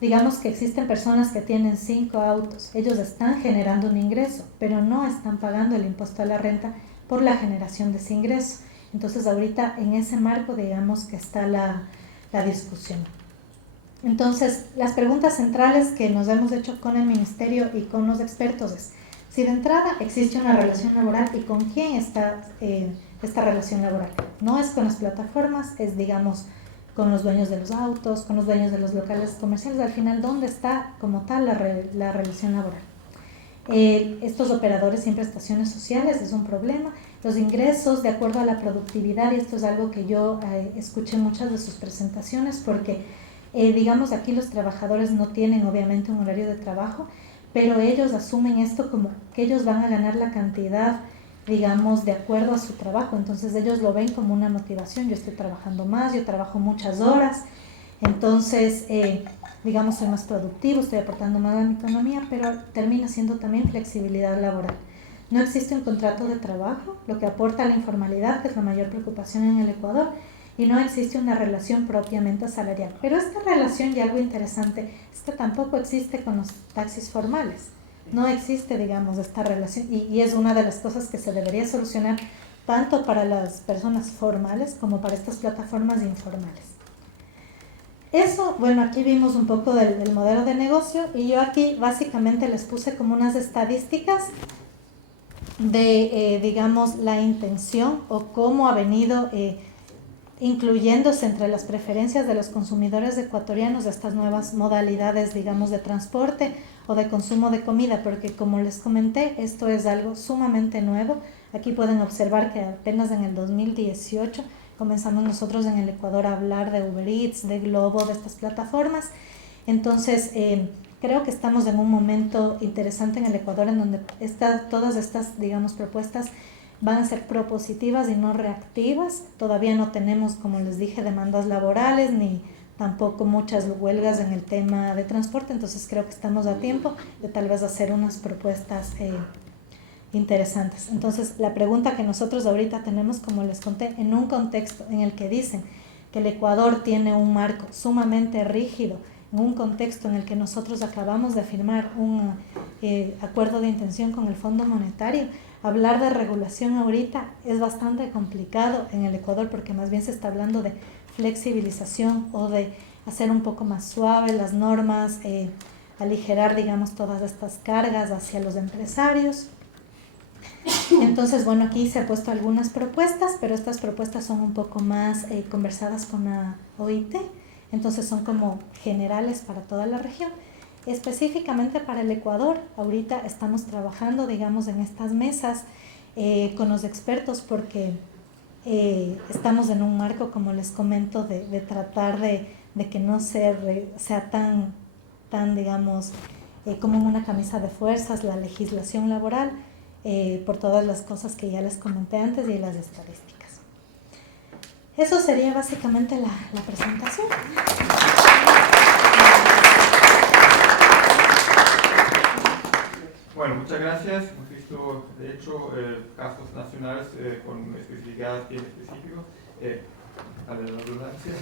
digamos que existen personas que tienen 5 autos, ellos están generando un ingreso, pero no están pagando el impuesto a la renta por la generación de ese ingreso. Entonces ahorita en ese marco digamos que está la discusión. Entonces las preguntas centrales que nos hemos hecho con el Ministerio y con los expertos es si de entrada existe una relación laboral y con quién está esta relación laboral. No es con las plataformas, es digamos con los dueños de los autos, con los dueños de los locales comerciales. Al final, ¿dónde está como tal la relación laboral? Estos operadores sin prestaciones sociales es un problema. Los ingresos de acuerdo a la productividad, y esto es algo que yo escuché en muchas de sus presentaciones, porque digamos aquí los trabajadores no tienen obviamente un horario de trabajo, pero ellos asumen esto como que ellos van a ganar la cantidad, digamos, de acuerdo a su trabajo. Entonces ellos lo ven como una motivación. Yo estoy trabajando más, yo trabajo muchas horas, entonces digamos soy más productivo, estoy aportando más a mi economía, pero termina siendo también flexibilidad laboral. No existe un contrato de trabajo, lo que aporta a la informalidad, que es la mayor preocupación en el Ecuador, y no existe una relación propiamente salarial. Pero esta relación, y algo interesante, es que tampoco existe con los taxis formales. No existe, digamos, esta relación, y es una de las cosas que se debería solucionar tanto para las personas formales como para estas plataformas informales. Eso, bueno, aquí vimos un poco del modelo de negocio, y yo aquí básicamente les puse como unas estadísticas de, digamos, la intención o cómo ha venido incluyéndose entre las preferencias de los consumidores ecuatorianos estas nuevas modalidades, digamos, de transporte o de consumo de comida, porque como les comenté, esto es algo sumamente nuevo. Aquí pueden observar que apenas en el 2018 comenzamos nosotros en el Ecuador a hablar de Uber Eats, de Globo, de estas plataformas. Entonces, creo que estamos en un momento interesante en el Ecuador en donde todas estas, digamos, propuestas van a ser propositivas y no reactivas. Todavía no tenemos, como les dije, demandas laborales ni tampoco muchas huelgas en el tema de transporte, entonces creo que estamos a tiempo de tal vez hacer unas propuestas interesantes. Entonces la pregunta que nosotros ahorita tenemos, como les conté, en un contexto en el que dicen que el Ecuador tiene un marco sumamente rígido en un contexto en el que nosotros acabamos de firmar un acuerdo de intención con el Fondo Monetario. Hablar de regulación ahorita es bastante complicado en el Ecuador porque más bien se está hablando de flexibilización o de hacer un poco más suave las normas, aligerar, digamos, todas estas cargas hacia los empresarios. Entonces, bueno, aquí se han puesto algunas propuestas, pero estas propuestas son un poco más conversadas con la OIT, entonces son como generales para toda la región. Específicamente para el Ecuador, ahorita estamos trabajando, digamos, en estas mesas con los expertos porque estamos en un marco, como les comento, de tratar de que no sea tan digamos, como en una camisa de fuerzas la legislación laboral, por todas las cosas que ya les comenté antes y las estadísticas. Eso sería básicamente la presentación. Bueno, muchas gracias. Hemos visto, de hecho, casos nacionales con especificidades bien específicos. A la redundancia.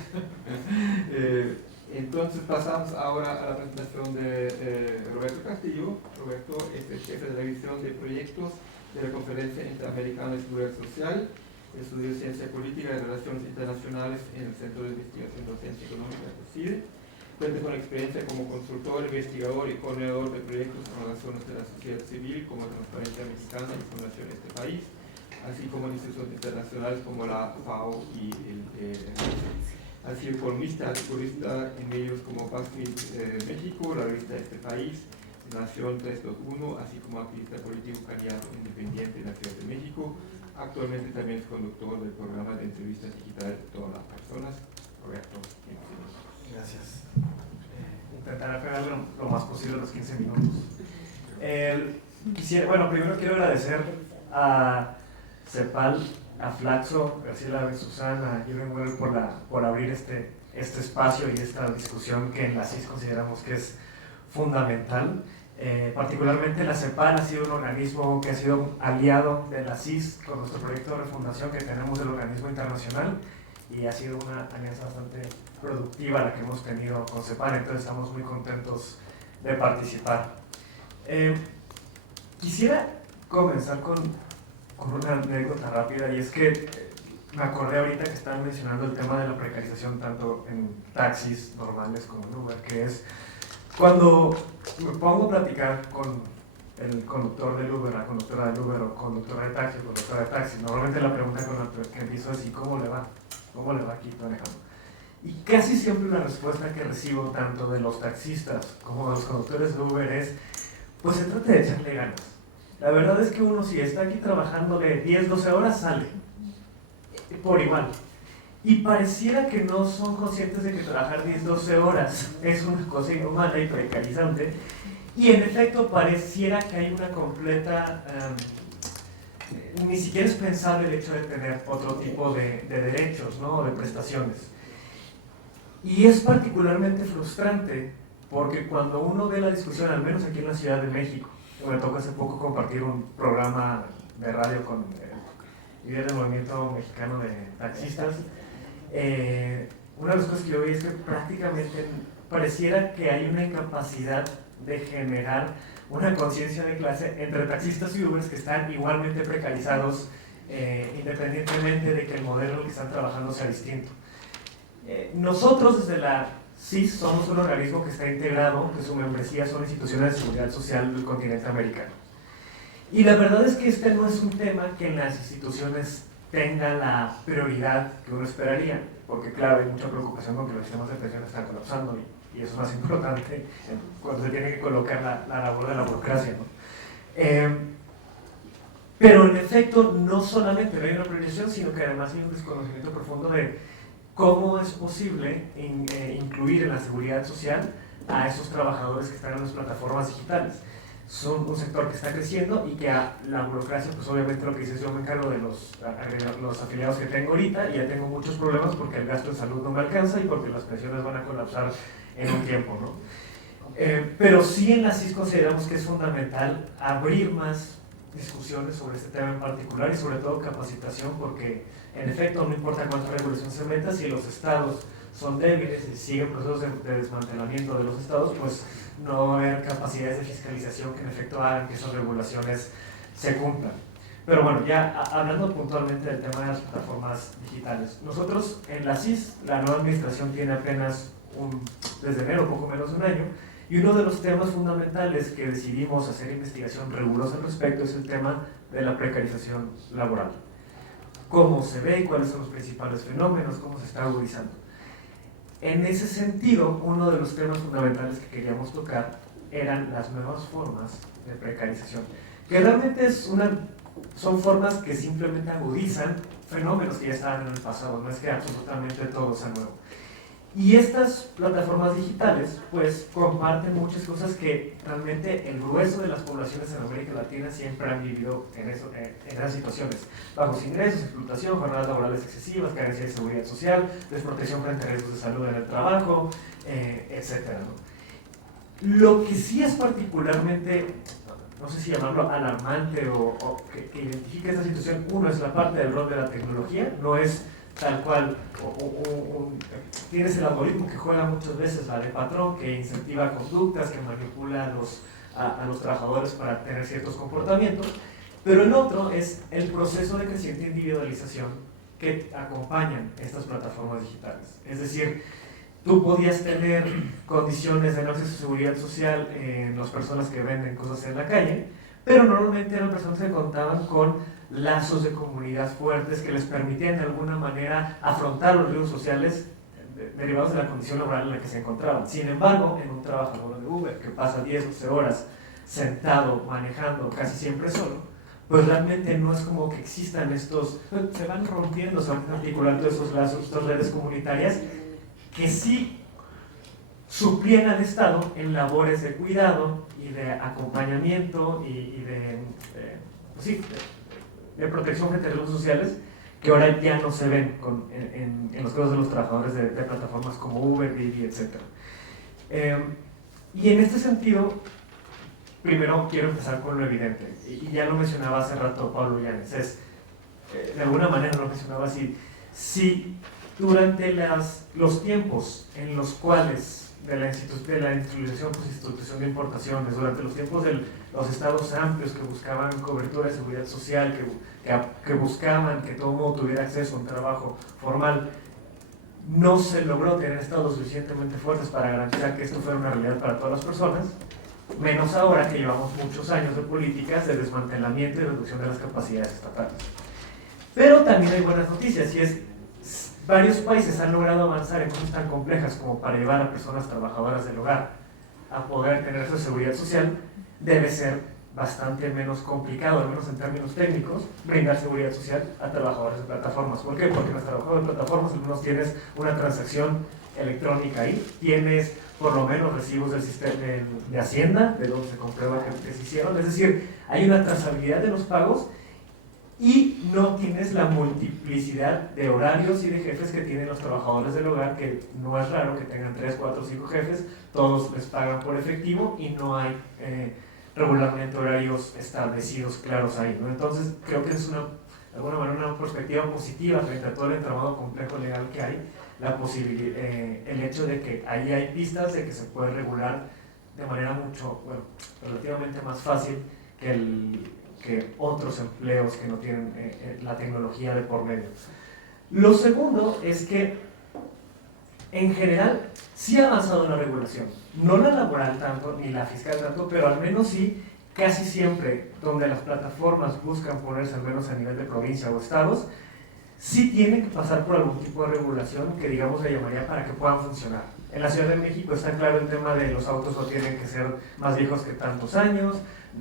Entonces pasamos ahora a la presentación de Roberto Castillo. Roberto es el jefe de la división de proyectos de la Conferencia Interamericana de Seguridad Social, estudió Ciencia Política y Relaciones Internacionales en el Centro de Investigación Docencia Económica de CIDE. Cuenta con experiencia como consultor, investigador y coordinador de proyectos en relaciones de la sociedad civil como Transparencia Mexicana y Fundación Este País, así como en instituciones internacionales como la FAO y el ha sido columnista, articulista en medios como BuzzFeed México, la revista Este País, Nación 321, así como activista político candidato independiente en la Ciudad de México. Actualmente también es conductor del programa de entrevistas digitales de todas las personas. Roberto, gracias. Intentaré pegar lo más posible los 15 minutos. Primero quiero agradecer a CEPAL, a Flaxo, Graciela y Susana, a Jürgen Well por abrir este espacio y esta discusión que en la CIS consideramos que es fundamental. Particularmente la CEPAL ha sido un organismo que ha sido aliado de la CIS con nuestro proyecto de refundación que tenemos del organismo internacional y ha sido una alianza bastante productiva la que hemos tenido con CEPAL, entonces estamos muy contentos de participar. Quisiera comenzar con una anécdota rápida y es que me acordé ahorita que estaban mencionando el tema de la precarización tanto en taxis normales como en Uber, que es cuando me pongo a platicar con el conductor del Uber, la conductora del Uber o conductora de taxi o conductora de taxi, normalmente la pregunta con la que empiezo es ¿y cómo le va? ¿Cómo le va aquí manejando? Y casi siempre la respuesta que recibo tanto de los taxistas como de los conductores de Uber es pues se trata de echarle ganas. La verdad es que uno si está aquí trabajando de 10, 12 horas sale por igual. Y pareciera que no son conscientes de que trabajar 10, 12 horas es una cosa inhumana y precarizante. Y en efecto pareciera que hay una completa... ni siquiera es pensable el hecho de tener otro tipo de derechos, ¿no? O de prestaciones. Y es particularmente frustrante porque cuando uno ve la discusión, al menos aquí en la Ciudad de México, me tocó hace poco compartir un programa de radio con el líder del movimiento mexicano de taxistas. Una de las cosas que yo vi es que prácticamente pareciera que hay una incapacidad de generar una conciencia de clase entre taxistas y Ubers que están igualmente precarizados, independientemente de que el modelo en el que están trabajando sea distinto. Nosotros desde la CIS somos un organismo que está integrado, que su membresía son instituciones de seguridad social del continente americano. Y la verdad es que este no es un tema que en las instituciones tenga la prioridad que uno esperaría, porque claro, hay mucha preocupación con que los sistemas de pensión están colapsando y eso es más importante cuando se tiene que colocar la labor de la burocracia, ¿no? Pero en efecto no solamente no hay una priorización, sino que además hay un desconocimiento profundo de cómo es posible incluir en la seguridad social a esos trabajadores que están en las plataformas digitales. Son un sector que está creciendo y que a la burocracia, pues obviamente lo que dices, yo me encargo de los afiliados que tengo ahorita y ya tengo muchos problemas porque el gasto en salud no me alcanza y porque las pensiones van a colapsar en un tiempo, ¿no? Pero sí en la CIS consideramos que es fundamental abrir más discusiones sobre este tema en particular y sobre todo capacitación porque En efecto, no importa cuánta regulación se meta, si los estados son débiles y siguen procesos de desmantelamiento de los estados, pues no va a haber capacidades de fiscalización que en efecto hagan que esas regulaciones se cumplan. Pero bueno, ya hablando puntualmente del tema de las plataformas digitales, nosotros en la CIS, la nueva administración tiene apenas desde enero, poco menos de un año, y uno de los temas fundamentales que decidimos hacer investigación rigurosa al respecto es el tema de la precarización laboral. Cómo se ve, cuáles son los principales fenómenos, cómo se está agudizando. En ese sentido, uno de los temas fundamentales que queríamos tocar eran las nuevas formas de precarización, que realmente son formas que simplemente agudizan fenómenos que ya estaban en el pasado, no es que absolutamente todo sea nuevo. Y estas plataformas digitales pues comparten muchas cosas que realmente el grueso de las poblaciones en América Latina siempre han vivido en esas situaciones. Bajos ingresos, explotación, jornadas laborales excesivas, carencia de seguridad social, desprotección frente a riesgos de salud en el trabajo, etc. Lo que sí es particularmente, no sé si llamarlo alarmante o que identifica esta situación, uno es la parte del rol de la tecnología, no es tal cual, tienes el algoritmo que juega muchas veces la de patrón, que incentiva conductas, que manipula a los trabajadores para tener ciertos comportamientos, pero el otro es el proceso de creciente individualización que acompañan estas plataformas digitales. Es decir, tú podías tener condiciones de no acceso a seguridad social en las personas que venden cosas en la calle, pero normalmente eran personas que contaban con lazos de comunidad fuertes que les permitían de alguna manera afrontar los riesgos sociales derivados de la condición laboral en la que se encontraban. Sin embargo, en un trabajador de Uber que pasa 10 o 12 horas sentado, manejando, casi siempre solo, pues realmente no es como que existan se van rompiendo, se van articulando esos lazos, estas redes comunitarias que sí suplían al Estado en labores de cuidado y de acompañamiento y de protección frente a riesgos sociales, que ahora ya no se ven en los casos de los trabajadores de plataformas como Uber, Didi, etc. Y en este sentido, primero quiero empezar con lo evidente, y ya lo mencionaba hace rato Pablo Llanes, de alguna manera lo mencionaba así, si durante los tiempos en los cuales de la industrialización, pues, institución de importaciones, durante los tiempos de los estados amplios que buscaban cobertura de seguridad social, que buscaban que todo el mundo tuviera acceso a un trabajo formal, no se logró tener estados suficientemente fuertes para garantizar que esto fuera una realidad para todas las personas, menos ahora que llevamos muchos años de políticas de desmantelamiento y reducción de las capacidades estatales. Pero también hay buenas noticias, y es varios países han logrado avanzar en cosas tan complejas como para llevar a personas trabajadoras del hogar a poder tener su seguridad social. Debe ser bastante menos complicado, al menos en términos técnicos, brindar seguridad social a trabajadores de plataformas. ¿Por qué? Porque los trabajadores de plataformas al menos tienes una transacción electrónica ahí, tienes por lo menos recibos del sistema de Hacienda, de donde se comprueba que se hicieron, es decir, hay una trazabilidad de los pagos y no tienes la multiplicidad de horarios y de jefes que tienen los trabajadores del hogar, que no es raro que tengan 3, 4, 5 jefes, todos les pagan por efectivo y no hay regularmente horarios establecidos claros ahí, ¿no? Entonces creo que es de alguna manera una perspectiva positiva frente a todo el entramado complejo legal que hay, el hecho de que ahí hay pistas de que se puede regular de manera relativamente más fácil que otros empleos que no tienen la tecnología de por medio. Lo segundo es que en general sí ha avanzado la regulación, no la laboral tanto, ni la fiscal tanto, pero al menos sí, casi siempre donde las plataformas buscan ponerse al menos a nivel de provincia o estados, sí tienen que pasar por algún tipo de regulación que digamos le llamaría para que puedan funcionar. En la Ciudad de México está claro el tema de los autos no tienen que ser más viejos que tantos años,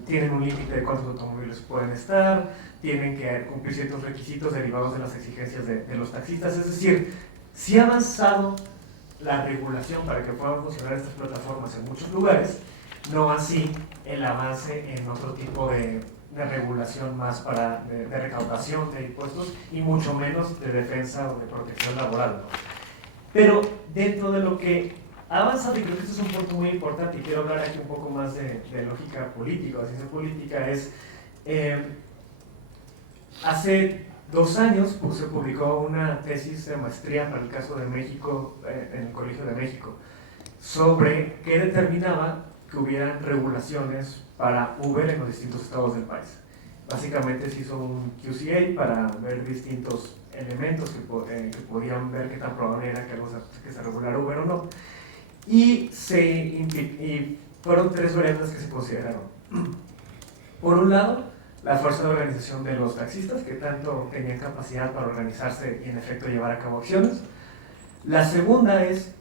tienen un límite de cuántos automóviles pueden estar, tienen que cumplir ciertos requisitos derivados de las exigencias de los taxistas, es decir, sí ha avanzado la regulación para que puedan funcionar estas plataformas en muchos lugares, no así el avance en otro tipo de regulación más de recaudación de impuestos y mucho menos de defensa o de protección laboral, ¿no? Pero dentro de lo que ha avanzado, y creo que este es un punto muy importante y quiero hablar aquí un poco más de lógica política o de ciencia política, es hace 2 años pues, se publicó una tesis de maestría para el caso de México, en el Colegio de México, sobre qué determinaba que hubieran regulaciones para Uber en los distintos estados del país. Básicamente se hizo un QCA para ver distintos elementos que podían ver qué tan probable era que se regulara Uber o no. Y fueron 3 variables que se consideraron. Por un lado, la fuerza de organización de los taxistas, que tanto tenían capacidad para organizarse y en efecto llevar a cabo acciones. La segunda es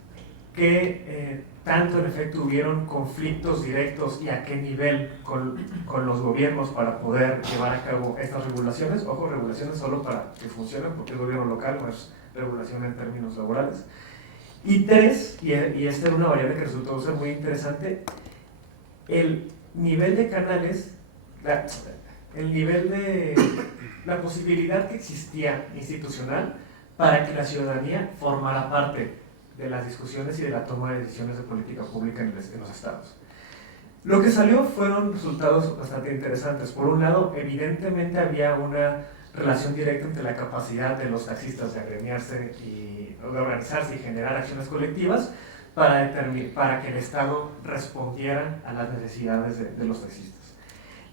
que tanto en efecto hubieron conflictos directos y a qué nivel con los gobiernos para poder llevar a cabo estas regulaciones. Ojo, regulaciones solo para que funcionen, porque es gobierno local, no es regulación en términos laborales. Y 3, y esta era una variable que resultó ser muy interesante, el nivel de canales, el nivel de la posibilidad que existía institucional para que la ciudadanía formara parte de las discusiones y de la toma de decisiones de política pública en los estados. Lo que salió fueron resultados bastante interesantes. Por un lado, evidentemente había una relación directa entre la capacidad de los taxistas de agremiarse y de organizarse y generar acciones colectivas para que el Estado respondiera a las necesidades de los taxistas.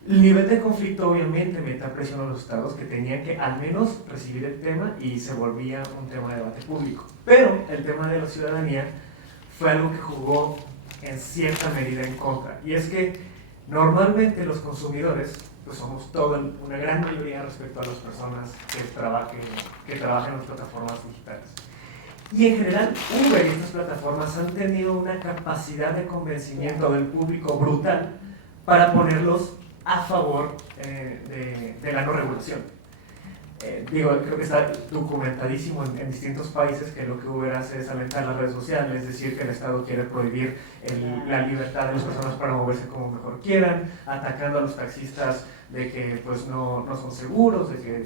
El nivel de conflicto obviamente metía presión a los estados que tenían que al menos recibir el tema y se volvía un tema de debate público. Pero el tema de la ciudadanía fue algo que jugó en cierta medida en contra. Y es que normalmente los consumidores, pues somos una gran mayoría respecto a las personas que trabajan en las plataformas digitales. Y en general, Uber y estas plataformas han tenido una capacidad de convencimiento del público brutal para ponerlos a favor de la no regulación. Creo que está documentadísimo en distintos países que lo que Uber hace es alentar las redes sociales, es decir, que el Estado quiere prohibir la libertad de las personas para moverse como mejor quieran, atacando a los taxistas de que pues, no son seguros, de que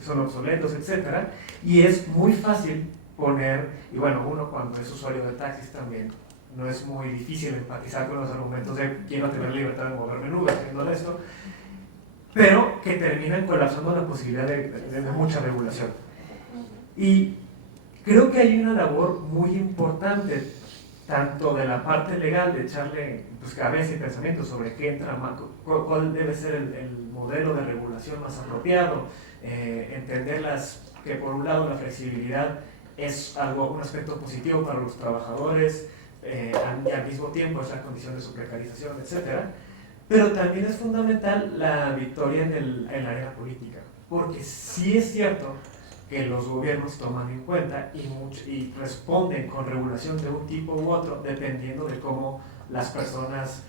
son obsoletos, etc. Y es muy fácil poner, y bueno, uno cuando es usuario de taxis también, no es muy difícil empatizar con los argumentos de quiero tener libertad de moverme en Uber, haciendo esto, pero que terminan colapsando la posibilidad de mucha regulación. Y creo que hay una labor muy importante, tanto de la parte legal, de echarle pues, cabeza y pensamiento sobre qué entra, cuál debe ser el modelo de regulación más apropiado, entenderlas que por un lado la flexibilidad es un aspecto positivo para los trabajadores, y al mismo tiempo es la condición de su precarización, etc. Pero también es fundamental la victoria en la arena política, porque sí es cierto que los gobiernos toman en cuenta y responden con regulación de un tipo u otro, dependiendo de cómo las personas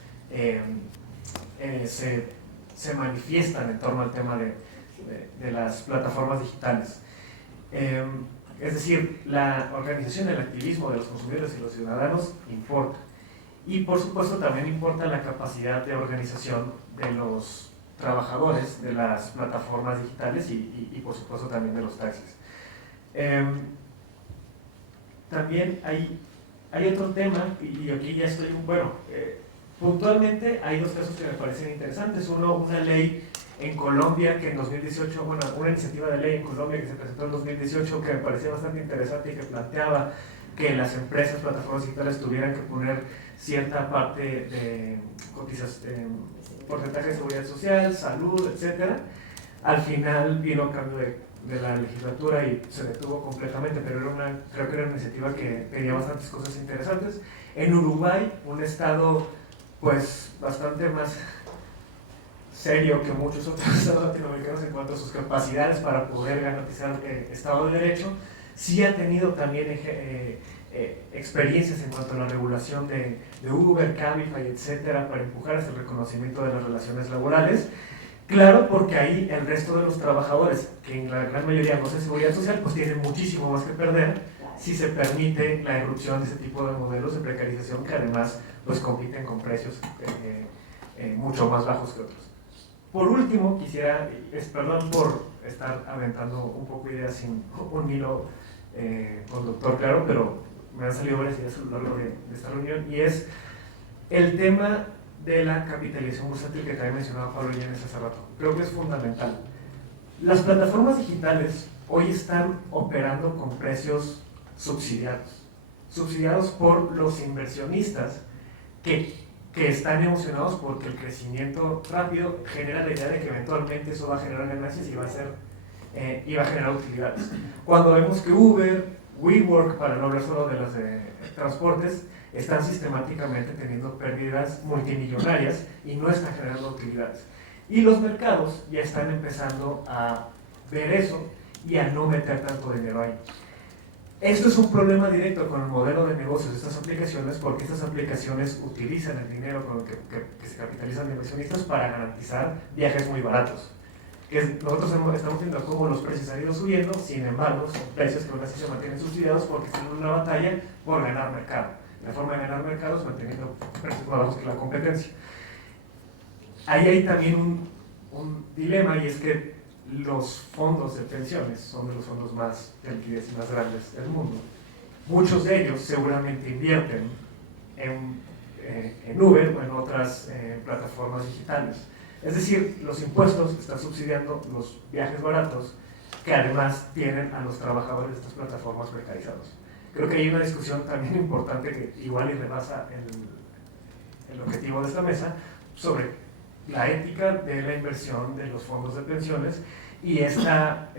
se manifiestan en torno al tema de las plataformas digitales. Es decir, la organización, el activismo de los consumidores y los ciudadanos importa. Y por supuesto también importa la capacidad de organización de los trabajadores de las plataformas digitales y por supuesto también de los taxis. También hay otro tema, y aquí ya estoy, puntualmente hay 2 casos que me parecen interesantes. Uno, una ley en Colombia que en 2018, una iniciativa de ley en Colombia que se presentó en 2018 que me parecía bastante interesante y que planteaba que las empresas, plataformas digitales tuvieran que poner cierta parte de porcentaje de seguridad social, salud, etc. Al final vino cambio de la legislatura y se detuvo completamente, pero creo que era una iniciativa que tenía bastantes cosas interesantes. En Uruguay, un estado pues bastante más serio que muchos otros estados latinoamericanos en cuanto a sus capacidades para poder garantizar Estado de Derecho, sí ha tenido también experiencias en cuanto a la regulación de Uber, Cabify, etcétera, para empujar hacia el reconocimiento de las relaciones laborales. Claro, porque ahí el resto de los trabajadores, que en la gran mayoría gozan de seguridad social, pues tienen muchísimo más que perder si se permite la irrupción de ese tipo de modelos de precarización que además pues compiten con precios mucho más bajos que otros. Por último, perdón por estar aventando un poco ideas sin un hilo conductor claro, pero me han salido varias ideas a lo largo de esta reunión, y es el tema de la capitalización bursátil que también mencionaba Pablo Llanes hace rato. Creo que es fundamental. Las plataformas digitales hoy están operando con precios subsidiados por los inversionistas que están emocionados porque el crecimiento rápido genera la idea de que eventualmente eso va a generar ganancias y va a generar utilidades. Cuando vemos que Uber, WeWork, para no hablar solo de las de transportes, están sistemáticamente teniendo pérdidas multimillonarias y no están generando utilidades. Y los mercados ya están empezando a ver eso y a no meter tanto dinero ahí. Esto es un problema directo con el modelo de negocios de estas aplicaciones, porque estas aplicaciones utilizan el dinero con el que se capitalizan los inversionistas para garantizar viajes muy baratos. Nosotros estamos viendo cómo los precios han ido subiendo, sin embargo, son precios que aún así se mantienen subsidiados porque están en una batalla por ganar mercado. La forma de ganar mercado es manteniendo precios más bajos que la competencia. Ahí hay también un dilema, y es que los fondos de pensiones son de los fondos más de liquidez y más grandes del mundo. Muchos de ellos seguramente invierten en Uber o en otras plataformas digitales. Es decir, los impuestos están subsidiando los viajes baratos que además tienen a los trabajadores de estas plataformas precarizados. Creo que hay una discusión también importante que igual y rebasa el objetivo de esta mesa sobre la ética de la inversión de los fondos de pensiones y la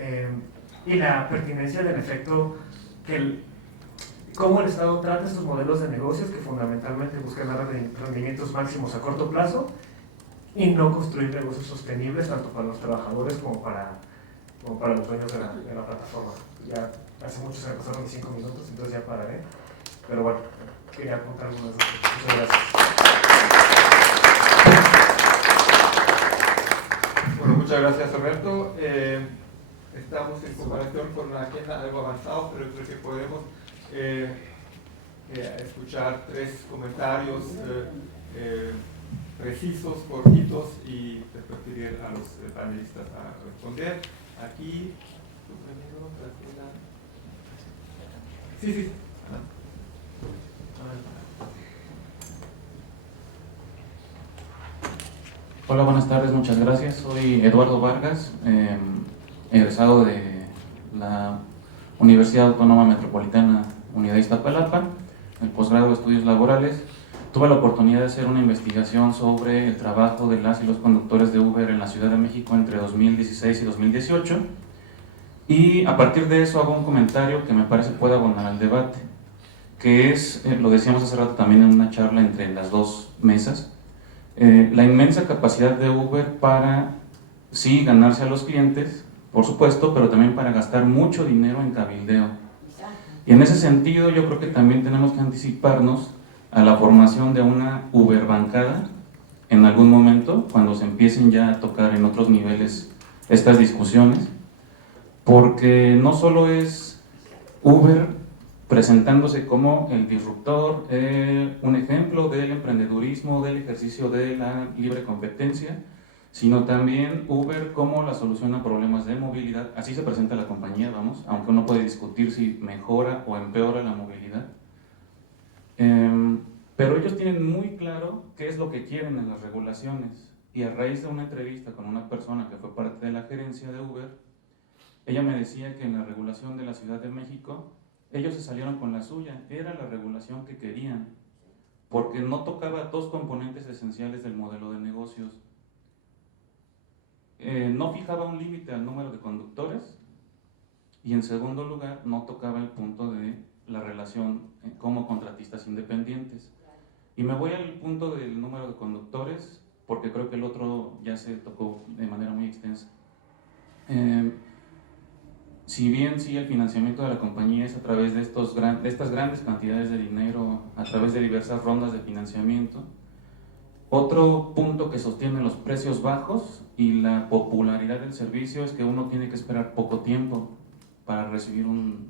pertinencia del efecto cómo el Estado trata estos modelos de negocios que fundamentalmente buscan dar rendimientos máximos a corto plazo y no construir negocios sostenibles tanto para los trabajadores como para los dueños de la plataforma. Ya hace mucho se me pasaron 5 minutos, entonces ya pararé. Pero bueno, quería apuntar algunas cosas. Muchas gracias. Bueno, muchas gracias, Roberto. Estamos en comparación con la agenda algo avanzado, pero creo que podemos escuchar 3 comentarios precisos, cortitos, y después pedir a los panelistas a responder. Aquí, sí. Hola, buenas tardes, muchas gracias. Soy Eduardo Vargas, egresado de la Universidad Autónoma Metropolitana Unidad Iztapalapa, el posgrado de Estudios Laborales. Tuve la oportunidad de hacer una investigación sobre el trabajo de las y los conductores de Uber en la Ciudad de México entre 2016 y 2018, y a partir de eso hago un comentario que me parece puede abonar al debate, que es, lo decíamos hace rato también en una charla entre las dos mesas, la inmensa capacidad de Uber para, sí, ganarse a los clientes, por supuesto, pero también para gastar mucho dinero en cabildeo. Y en ese sentido yo creo que también tenemos que anticiparnos a la formación de una Uber bancada en algún momento, cuando se empiecen ya a tocar en otros niveles estas discusiones, porque no solo es Uber presentándose como el disruptor, un ejemplo del emprendedurismo, del ejercicio de la libre competencia, sino también Uber como la solución a problemas de movilidad. Así se presenta la compañía, vamos, aunque uno puede discutir si mejora o empeora la movilidad. Pero ellos tienen muy claro qué es lo que quieren en las regulaciones, y a raíz de una entrevista con una persona que fue parte de la gerencia de Uber, ella me decía que en la regulación de la Ciudad de México ellos se salieron con la suya, era la regulación que querían, porque no tocaba 2 componentes esenciales del modelo de negocios. No fijaba un límite al número de conductores, y en segundo lugar no tocaba el punto de la relación como contratistas independientes. Y me voy al punto del número de conductores, porque creo que el otro ya se tocó de manera muy extensa. Si bien sí, el financiamiento de la compañía es a través de estas grandes cantidades de dinero, a través de diversas rondas de financiamiento, otro punto que sostiene los precios bajos y la popularidad del servicio es que uno tiene que esperar poco tiempo para recibir un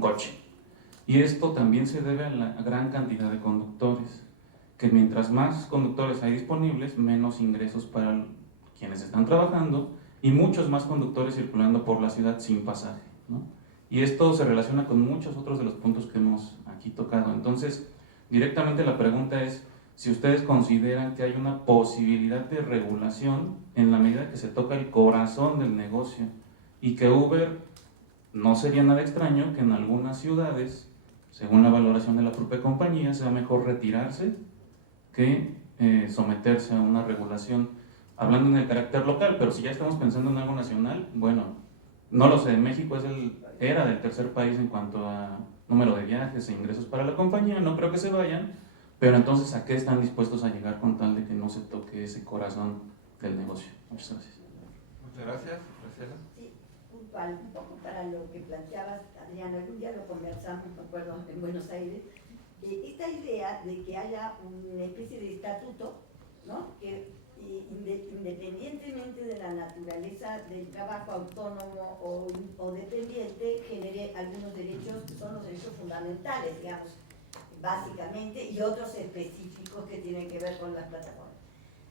coche. Y esto también se debe a la gran cantidad de conductores, que mientras más conductores hay disponibles, menos ingresos para quienes están trabajando, y muchos más conductores circulando por la ciudad sin pasaje, ¿no? Y esto se relaciona con muchos otros de los puntos que hemos aquí tocado. Entonces, directamente la pregunta es, si ustedes consideran que hay una posibilidad de regulación en la medida que se toca el corazón del negocio, y que Uber, no sería nada extraño que en algunas ciudades, según la valoración de la propia compañía, sea mejor retirarse que someterse a una regulación, hablando en el carácter local. Pero si ya estamos pensando en algo nacional, bueno, no lo sé, México era del tercer país en cuanto a número de viajes e ingresos para la compañía, no creo que se vayan, pero entonces ¿a qué están dispuestos a llegar con tal de que no se toque ese corazón del negocio? Muchas gracias. Muchas gracias, Graciela. Sí, puntual, un poco para lo que planteabas, Adriana, algún día lo conversamos, me acuerdo, en Buenos Aires, esta idea de que haya una especie de estatuto, ¿no? Que independientemente de la naturaleza del trabajo autónomo o dependiente, genere algunos derechos que son los derechos fundamentales, digamos, básicamente, y otros específicos que tienen que ver con las plataformas.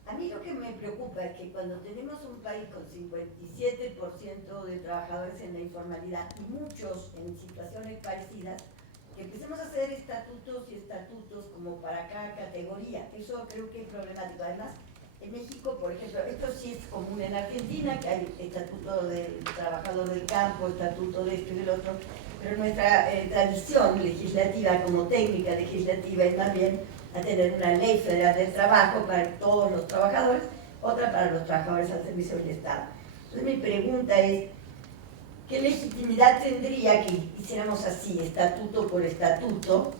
A mí lo que me preocupa es que cuando tenemos un país con 57% de trabajadores en la informalidad y muchos en situaciones parecidas, que empecemos a hacer estatutos y estatutos como para cada categoría. Eso creo que es problemático. Además, en México, por ejemplo, esto sí es común en Argentina, que hay estatuto del trabajador del campo, estatuto de esto y del otro, pero nuestra tradición legislativa como técnica legislativa es más bien a tener una ley federal del trabajo para todos los trabajadores, otra para los trabajadores al servicio del Estado. Entonces mi pregunta es, ¿qué legitimidad tendría que hiciéramos así, estatuto por estatuto?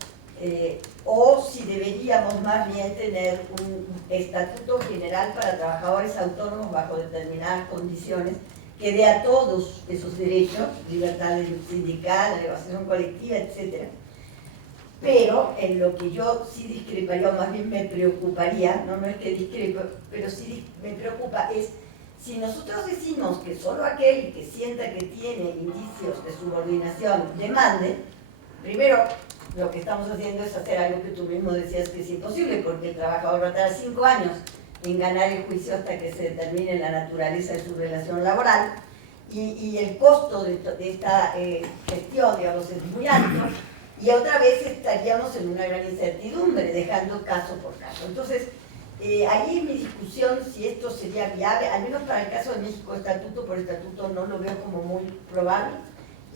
O si deberíamos más bien tener un estatuto general para trabajadores autónomos bajo determinadas condiciones que dé a todos esos derechos, libertad sindical, negociación colectiva, etc. Pero en lo que yo sí discreparía, o más bien me preocuparía, no es que discrepo, pero sí me preocupa, es si nosotros decimos que solo aquel que sienta que tiene indicios de subordinación demande, primero lo que estamos haciendo es hacer algo que tú mismo decías que es imposible, porque el trabajador va a tardar 5 años en ganar el juicio hasta que se determine la naturaleza de su relación laboral, y el costo de esta gestión, digamos, es muy alto, y otra vez estaríamos en una gran incertidumbre, dejando caso por caso. Entonces, ahí mi discusión si esto sería viable, al menos para el caso de México, estatuto por estatuto no lo veo como muy probable,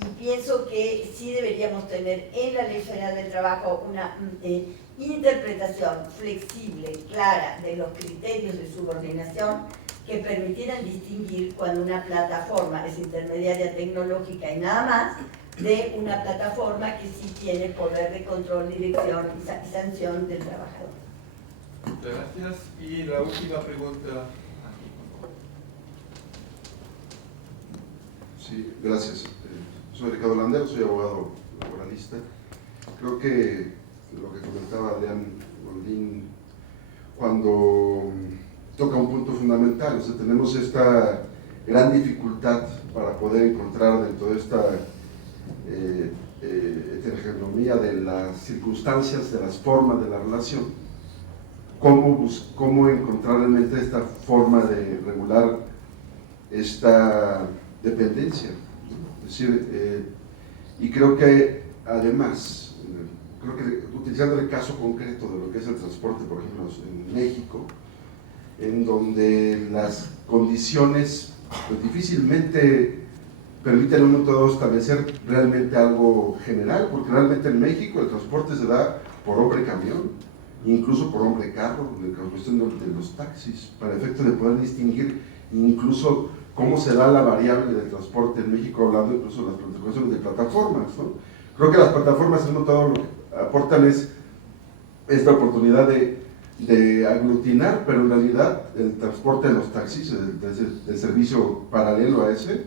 y pienso que sí deberíamos tener en la Ley Federal del Trabajo una interpretación flexible, clara, de los criterios de subordinación que permitieran distinguir cuando una plataforma es intermediaria tecnológica y nada más, de una plataforma que sí tiene poder de control, dirección y sanción del trabajador. Muchas gracias. Y la última pregunta. Sí, gracias. Soy Ricardo Landero, soy abogado laboralista. Creo que lo que comentaba Adrián Goldín, cuando toca un punto fundamental, o sea, tenemos esta gran dificultad para poder encontrar dentro de esta heterogeneidad de las circunstancias, de las formas de la relación, cómo encontrar realmente esta forma de regular esta dependencia, ¿no? Es decir, y creo que además, creo que utilizando el caso concreto de lo que es el transporte, por ejemplo, en México, en donde las condiciones pues, difícilmente permiten a uno todo establecer realmente algo general, porque realmente en México el transporte se da por hombre camión, incluso por hombre carro, en la cuestión de los taxis, para efecto de poder distinguir incluso cómo se da la variable del transporte en México, hablando incluso de las cuestiones de plataformas, ¿no? Creo que las plataformas en todo lo que aportan es esta oportunidad de aglutinar, pero en realidad el transporte de los taxis, el servicio paralelo a ese,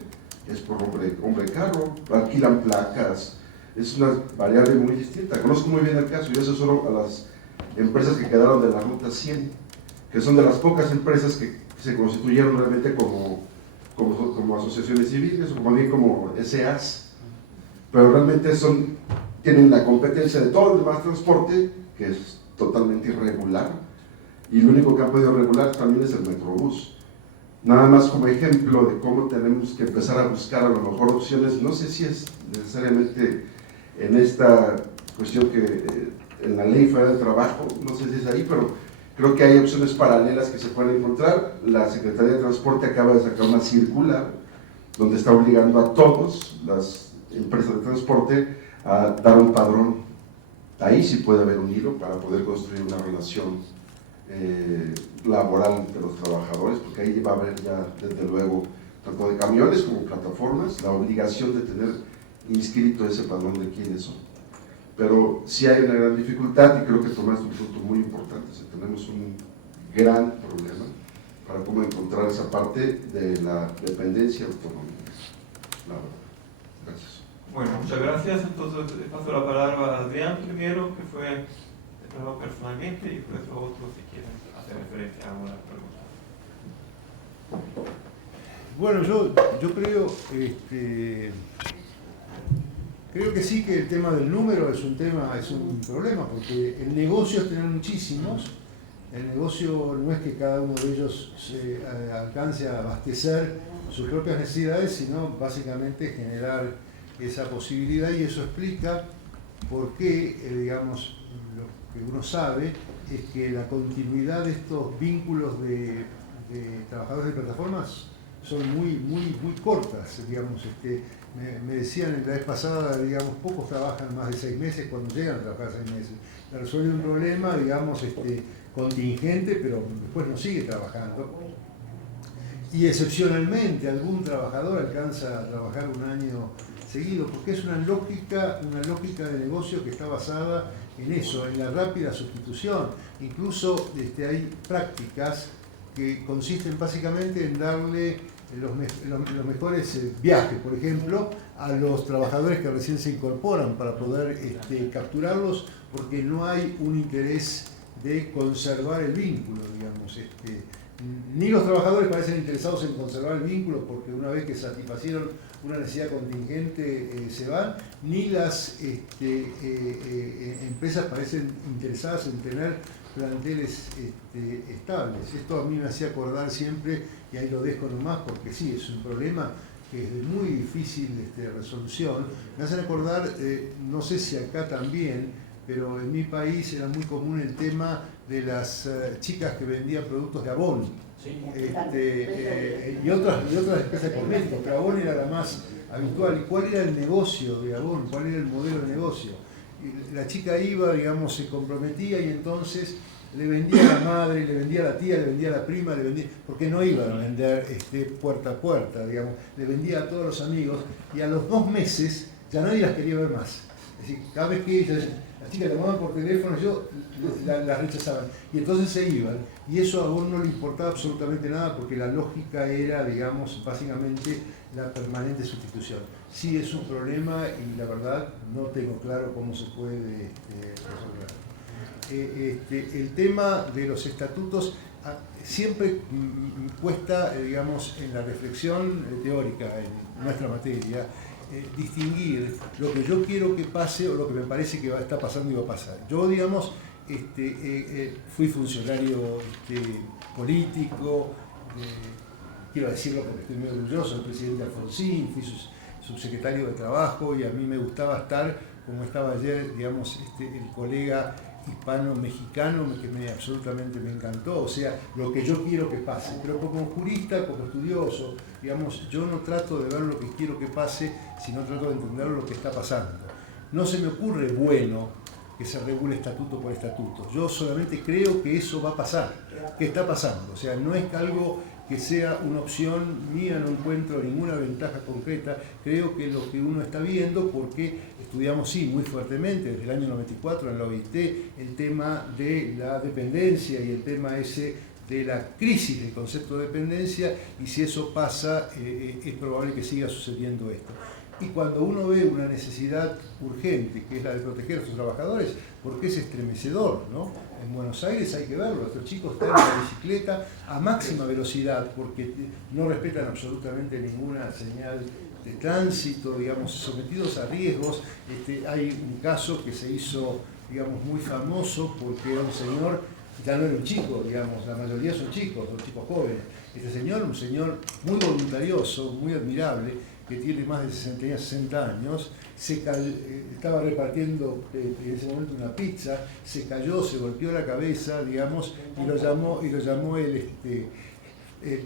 es por hombre carro, alquilan placas, es una variable muy distinta. Conozco muy bien el caso y eso solo a las empresas que quedaron de la Ruta 100, que son de las pocas empresas que se constituyeron realmente como asociaciones civiles o más bien como SAs, pero realmente tienen la competencia de todo el demás transporte, que es totalmente irregular, y lo único que han podido regular también es el Metrobús. Nada más como ejemplo de cómo tenemos que empezar a buscar a lo mejor opciones, no sé si es necesariamente en esta cuestión que en la Ley Federal del Trabajo, no sé si es ahí, pero Creo que hay opciones paralelas que se pueden encontrar. La Secretaría de Transporte acaba de sacar una circular donde está obligando a todas las empresas de transporte a dar un padrón. Ahí sí puede haber un hilo para poder construir una relación laboral de los trabajadores, porque ahí va a haber ya, desde luego, tanto de camiones como plataformas, la obligación de tener inscrito ese padrón de quiénes son. Pero sí hay una gran dificultad, y creo que tomaste un punto muy importante. O sea, tenemos un gran problema para cómo encontrar esa parte de la dependencia autonómica. Gracias. Bueno, muchas gracias. Entonces paso la palabra a Adrián primero, que fue declarado personalmente, y después los otros si quieren hacer referencia a una pregunta. Bueno, yo creo, creo que sí, que el tema del número es un problema, porque el negocio es tener muchísimos. El negocio no es que cada uno de ellos se alcance a abastecer sus propias necesidades, sino básicamente generar esa posibilidad, y eso explica por qué, digamos, lo que uno sabe es que la continuidad de estos vínculos de trabajadores de plataformas son muy cortas, digamos. Me decían la vez pasada, digamos, pocos trabajan más de 6 meses cuando llegan a trabajar 6 meses. Resuelve un problema, digamos, contingente, pero después no sigue trabajando. Y excepcionalmente algún trabajador alcanza a trabajar un año seguido, porque es una lógica de negocio que está basada en eso, en la rápida sustitución. Incluso hay prácticas que consisten básicamente en darle los mejores viajes, por ejemplo, a los trabajadores que recién se incorporan para poder capturarlos, porque no hay un interés de conservar el vínculo, digamos. Ni los trabajadores parecen interesados en conservar el vínculo, porque una vez que satisfacieron una necesidad contingente se van, ni las empresas parecen interesadas en tener planteles estables. Esto a mí me hacía acordar siempre, y ahí lo dejo nomás porque sí, es un problema que es de muy difícil resolución. Me hacen acordar, no sé si acá también, pero en mi país era muy común el tema de las chicas que vendían productos de Avon, y otras empresas de cosméticos, pero Avon era la más habitual. ¿Y cuál era el negocio de Avon? ¿Cuál era el modelo de negocio? Y la chica iba, digamos, se comprometía, y entonces le vendía a la madre, le vendía a la tía, le vendía a la prima, porque no iban a vender puerta a puerta, digamos, le vendía a todos los amigos, y a los 2 meses ya nadie las quería ver más. Es decir, cada vez que las chicas llamaban por teléfono, las rechazaban, y entonces se iban, y eso a vos no le importaba absolutamente nada, porque la lógica era, digamos, básicamente la permanente sustitución. Sí es un problema, y la verdad no tengo claro cómo se puede resolver. El tema de los estatutos siempre cuesta, digamos, en la reflexión teórica, en nuestra materia, distinguir lo que yo quiero que pase o lo que me parece que está pasando y va a pasar. Yo, digamos, fui funcionario político, quiero decirlo porque estoy muy orgulloso, el presidente Alfonsín, fui subsecretario de Trabajo, y a mí me gustaba estar, como estaba ayer, digamos, el colega hispano-mexicano, que absolutamente me encantó, o sea, lo que yo quiero que pase. Pero como jurista, como estudioso, digamos, yo no trato de ver lo que quiero que pase, sino trato de entender lo que está pasando. No se me ocurre bueno que se regule estatuto por estatuto. Yo solamente creo que eso va a pasar, que está pasando. O sea, no es algo que sea una opción mía, no encuentro ninguna ventaja concreta. Creo que lo que uno está viendo, porque estudiamos, sí, muy fuertemente, desde el año 94 en la OIT, el tema de la dependencia y el tema ese de la crisis del concepto de dependencia, y si eso pasa, es probable que siga sucediendo esto. Y cuando uno ve una necesidad urgente, que es la de proteger a sus trabajadores, porque es estremecedor, ¿no? En Buenos Aires hay que verlo, estos chicos están en la bicicleta a máxima velocidad porque no respetan absolutamente ninguna señal de tránsito, digamos, sometidos a riesgos. Hay un caso que se hizo, digamos, muy famoso porque era un señor, ya no era un chico, digamos, la mayoría son chicos jóvenes. Este señor, un señor muy voluntarioso, muy admirable, que tiene más de 60 años, estaba repartiendo en ese momento una pizza, se cayó, se golpeó la cabeza, digamos, y lo llamó el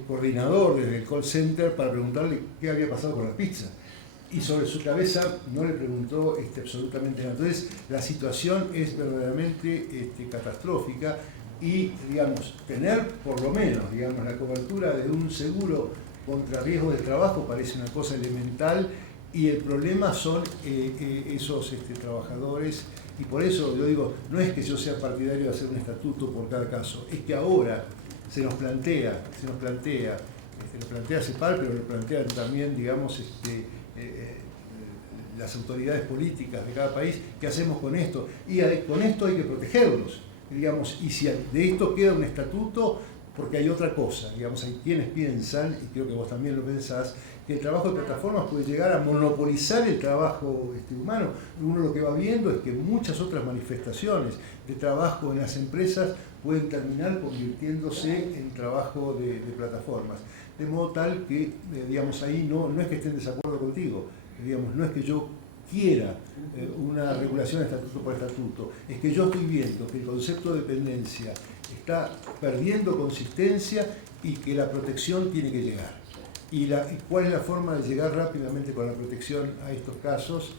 coordinador del call center para preguntarle qué había pasado con la pizza. Y sobre su cabeza no le preguntó absolutamente nada. Entonces, la situación es verdaderamente catastrófica y, digamos, tener por lo menos, digamos, la cobertura de un seguro contra riesgos de trabajo parece una cosa elemental, y el problema son esos trabajadores. Y por eso yo digo, no es que yo sea partidario de hacer un estatuto por cada caso, es que ahora se nos plantea CEPAL, pero lo plantean también, digamos, las autoridades políticas de cada país. ¿Qué hacemos con esto? Y con esto hay que protegerlos, digamos, y si de esto queda un estatuto, porque hay otra cosa, digamos, hay quienes piensan, y creo que vos también lo pensás, que el trabajo de plataformas puede llegar a monopolizar el trabajo humano. Uno lo que va viendo es que muchas otras manifestaciones de trabajo en las empresas pueden terminar convirtiéndose en trabajo de plataformas. De modo tal que, digamos, ahí no es que esté en desacuerdo contigo, digamos, no es que yo quiera una regulación estatuto por estatuto, es que yo estoy viendo que el concepto de dependencia está perdiendo consistencia y que la protección tiene que llegar. ¿Y cuál es la forma de llegar rápidamente con la protección a estos casos?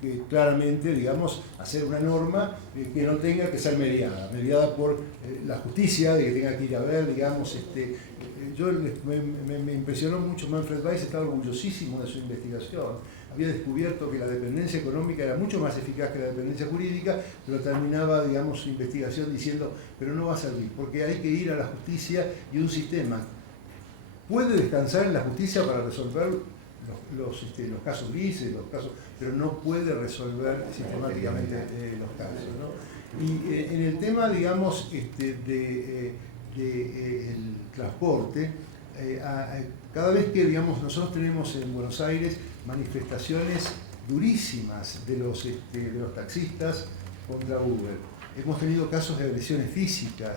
Que claramente, digamos, hacer una norma que no tenga que ser mediada por la justicia, de que tenga que ir a ver, digamos, me impresionó mucho Manfred Weiss, estaba orgullosísimo de su investigación. Había descubierto que la dependencia económica era mucho más eficaz que la dependencia jurídica, pero terminaba, digamos, su investigación diciendo, pero no va a servir, porque hay que ir a la justicia, y un sistema puede descansar en la justicia para resolver los casos grises, pero no puede resolver sistemáticamente los casos, ¿no? Y en el tema, digamos, el transporte, cada vez que, digamos, nosotros tenemos en Buenos Aires manifestaciones durísimas de los taxistas contra Uber. Hemos tenido casos de agresiones físicas,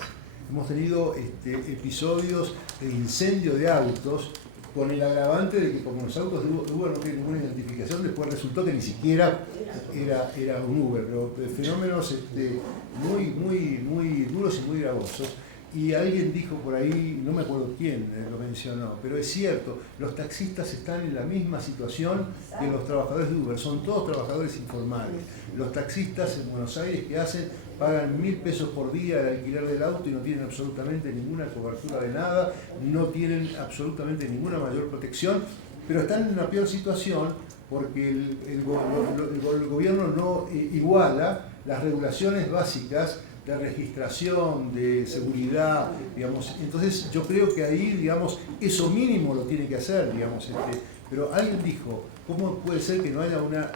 hemos tenido episodios de incendio de autos, con el agravante de que como los autos de Uber no tienen ninguna identificación, después resultó que ni siquiera era un Uber, pero fenómenos muy duros y muy gravosos. Y alguien dijo por ahí, no me acuerdo quién lo mencionó, pero es cierto, los taxistas están en la misma situación que los trabajadores de Uber, son todos trabajadores informales. Los taxistas en Buenos Aires, ¿qué hacen? Pagan 1.000 pesos por día el alquiler del auto y no tienen absolutamente ninguna cobertura de nada, no tienen absolutamente ninguna mayor protección, pero están en una peor situación porque el gobierno no iguala las regulaciones básicas de registración, de seguridad, digamos. Entonces yo creo que ahí, digamos, eso mínimo lo tiene que hacer, digamos, pero alguien dijo, ¿cómo puede ser que no haya una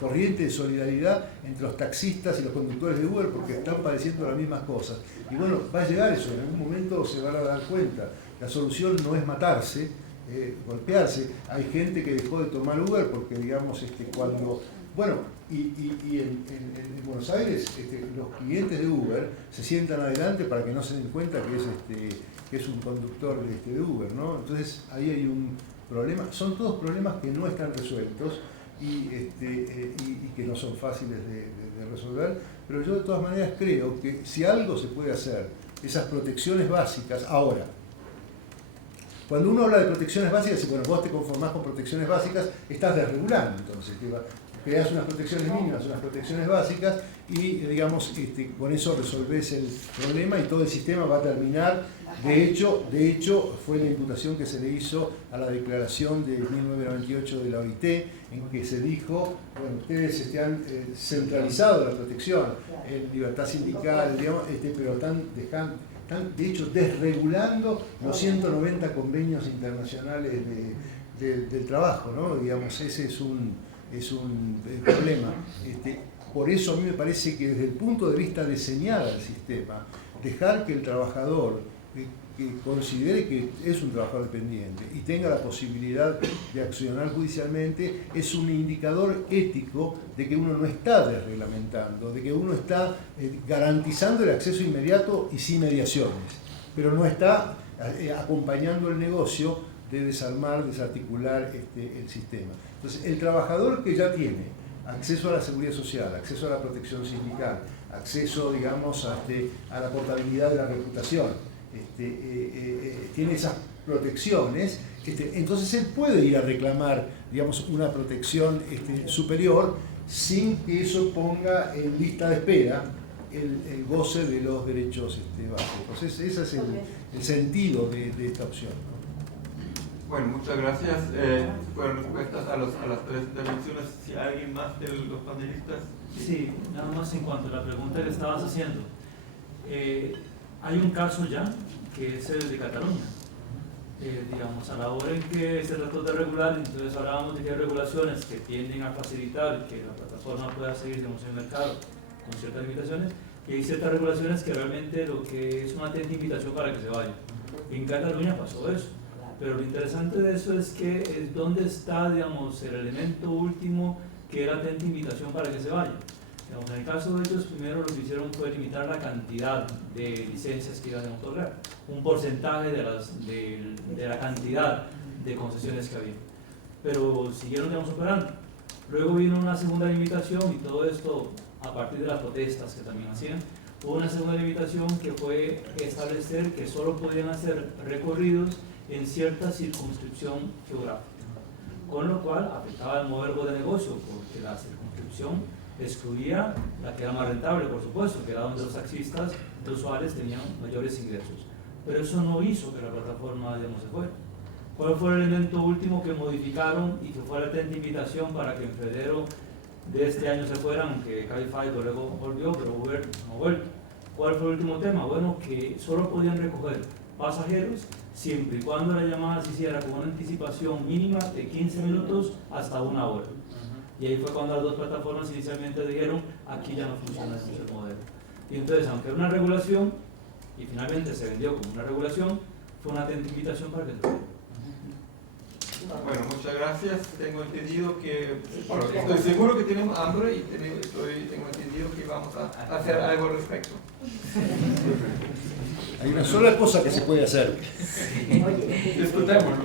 corriente de solidaridad entre los taxistas y los conductores de Uber porque están padeciendo las mismas cosas? Y bueno, va a llegar eso, en algún momento se van a dar cuenta. La solución no es matarse, golpearse. Hay gente que dejó de tomar Uber porque, digamos, cuando... Bueno, y en Buenos Aires los clientes de Uber se sientan adelante para que no se den cuenta que es un conductor de Uber, ¿no? Entonces ahí hay un problema. Son todos problemas que no están resueltos y que no son fáciles de resolver, pero yo de todas maneras creo que si algo se puede hacer, esas protecciones básicas, ahora, cuando uno habla de protecciones básicas, y bueno, vos te conformás con protecciones básicas, estás desregulando, entonces creas unas protecciones mínimas, unas protecciones básicas y, digamos, con eso resolvés el problema y todo el sistema va a terminar. De hecho, fue la imputación que se le hizo a la declaración de 1998 de la OIT, en que se dijo, bueno, ustedes han centralizado la protección, en libertad sindical, digamos, pero están de hecho desregulando los 190 convenios internacionales del trabajo, ¿no? Digamos, ese es un problema. Por eso a mí me parece que desde el punto de vista de señalar al sistema, dejar que el trabajador que considere que es un trabajador dependiente y tenga la posibilidad de accionar judicialmente es un indicador ético de que uno no está desreglamentando, de que uno está garantizando el acceso inmediato y sin mediaciones, pero no está acompañando el negocio de desarmar, desarticular el sistema. Entonces, el trabajador que ya tiene acceso a la seguridad social, acceso a la protección sindical, acceso, digamos, a la portabilidad de la reputación, tiene esas protecciones, entonces él puede ir a reclamar, digamos, una protección superior sin que eso ponga en lista de espera el goce de los derechos básicos. Entonces, ese es el sentido de esta opción, ¿no? Bueno, muchas gracias. Fueron respuestas a las tres intervenciones. Si alguien más de los panelistas. Sí, nada más en cuanto a la pregunta que estabas haciendo. Hay un caso ya que es el de Cataluña. Digamos, a la hora en que se trató de regular, entonces hablábamos de que hay regulaciones que tienden a facilitar que la plataforma pueda seguir, digamos, en el mercado con ciertas limitaciones, y hay ciertas regulaciones que realmente lo que es una atenta invitación para que se vaya. En Cataluña pasó eso, pero lo interesante de eso es que es donde está, digamos, el elemento último que era atenta invitación para que se vaya. Digamos, en el caso de ellos, primero lo que hicieron fue limitar la cantidad de licencias que iban a otorgar, un porcentaje de la cantidad de concesiones que había, pero siguieron, digamos, operando. Luego vino una segunda limitación, y todo esto a partir de las protestas que también hacían. Hubo una segunda limitación que fue establecer que solo podían hacer recorridos en cierta circunscripción geográfica, con lo cual afectaba el modelo de negocio, porque la circunscripción excluía la que era más rentable, por supuesto, que era donde los taxistas, los usuarios tenían mayores ingresos. Pero eso no hizo que la plataforma, digamos, se fuera. ¿Cuál fue el elemento último que modificaron y que fue la atenta invitación para que en febrero de este año se fueran, aunque Cabify luego volvió, pero Uber no ha vuelto? ¿Cuál fue el último tema? Bueno, que solo podían recoger pasajeros siempre y cuando la llamada se hiciera con una anticipación mínima de 15 minutos hasta 1 hora. Y ahí fue cuando las dos plataformas inicialmente dijeron, aquí ya no funciona ese modelo. Y entonces, aunque era una regulación, y finalmente se vendió como una regulación, fue una atenta invitación para que se fuera. Bueno, muchas gracias. Tengo entendido que, bueno, estoy seguro que tenemos hambre y tengo entendido que vamos a hacer algo al respecto. Hay una sola cosa que se puede hacer. Oye, Disfrutémoslo.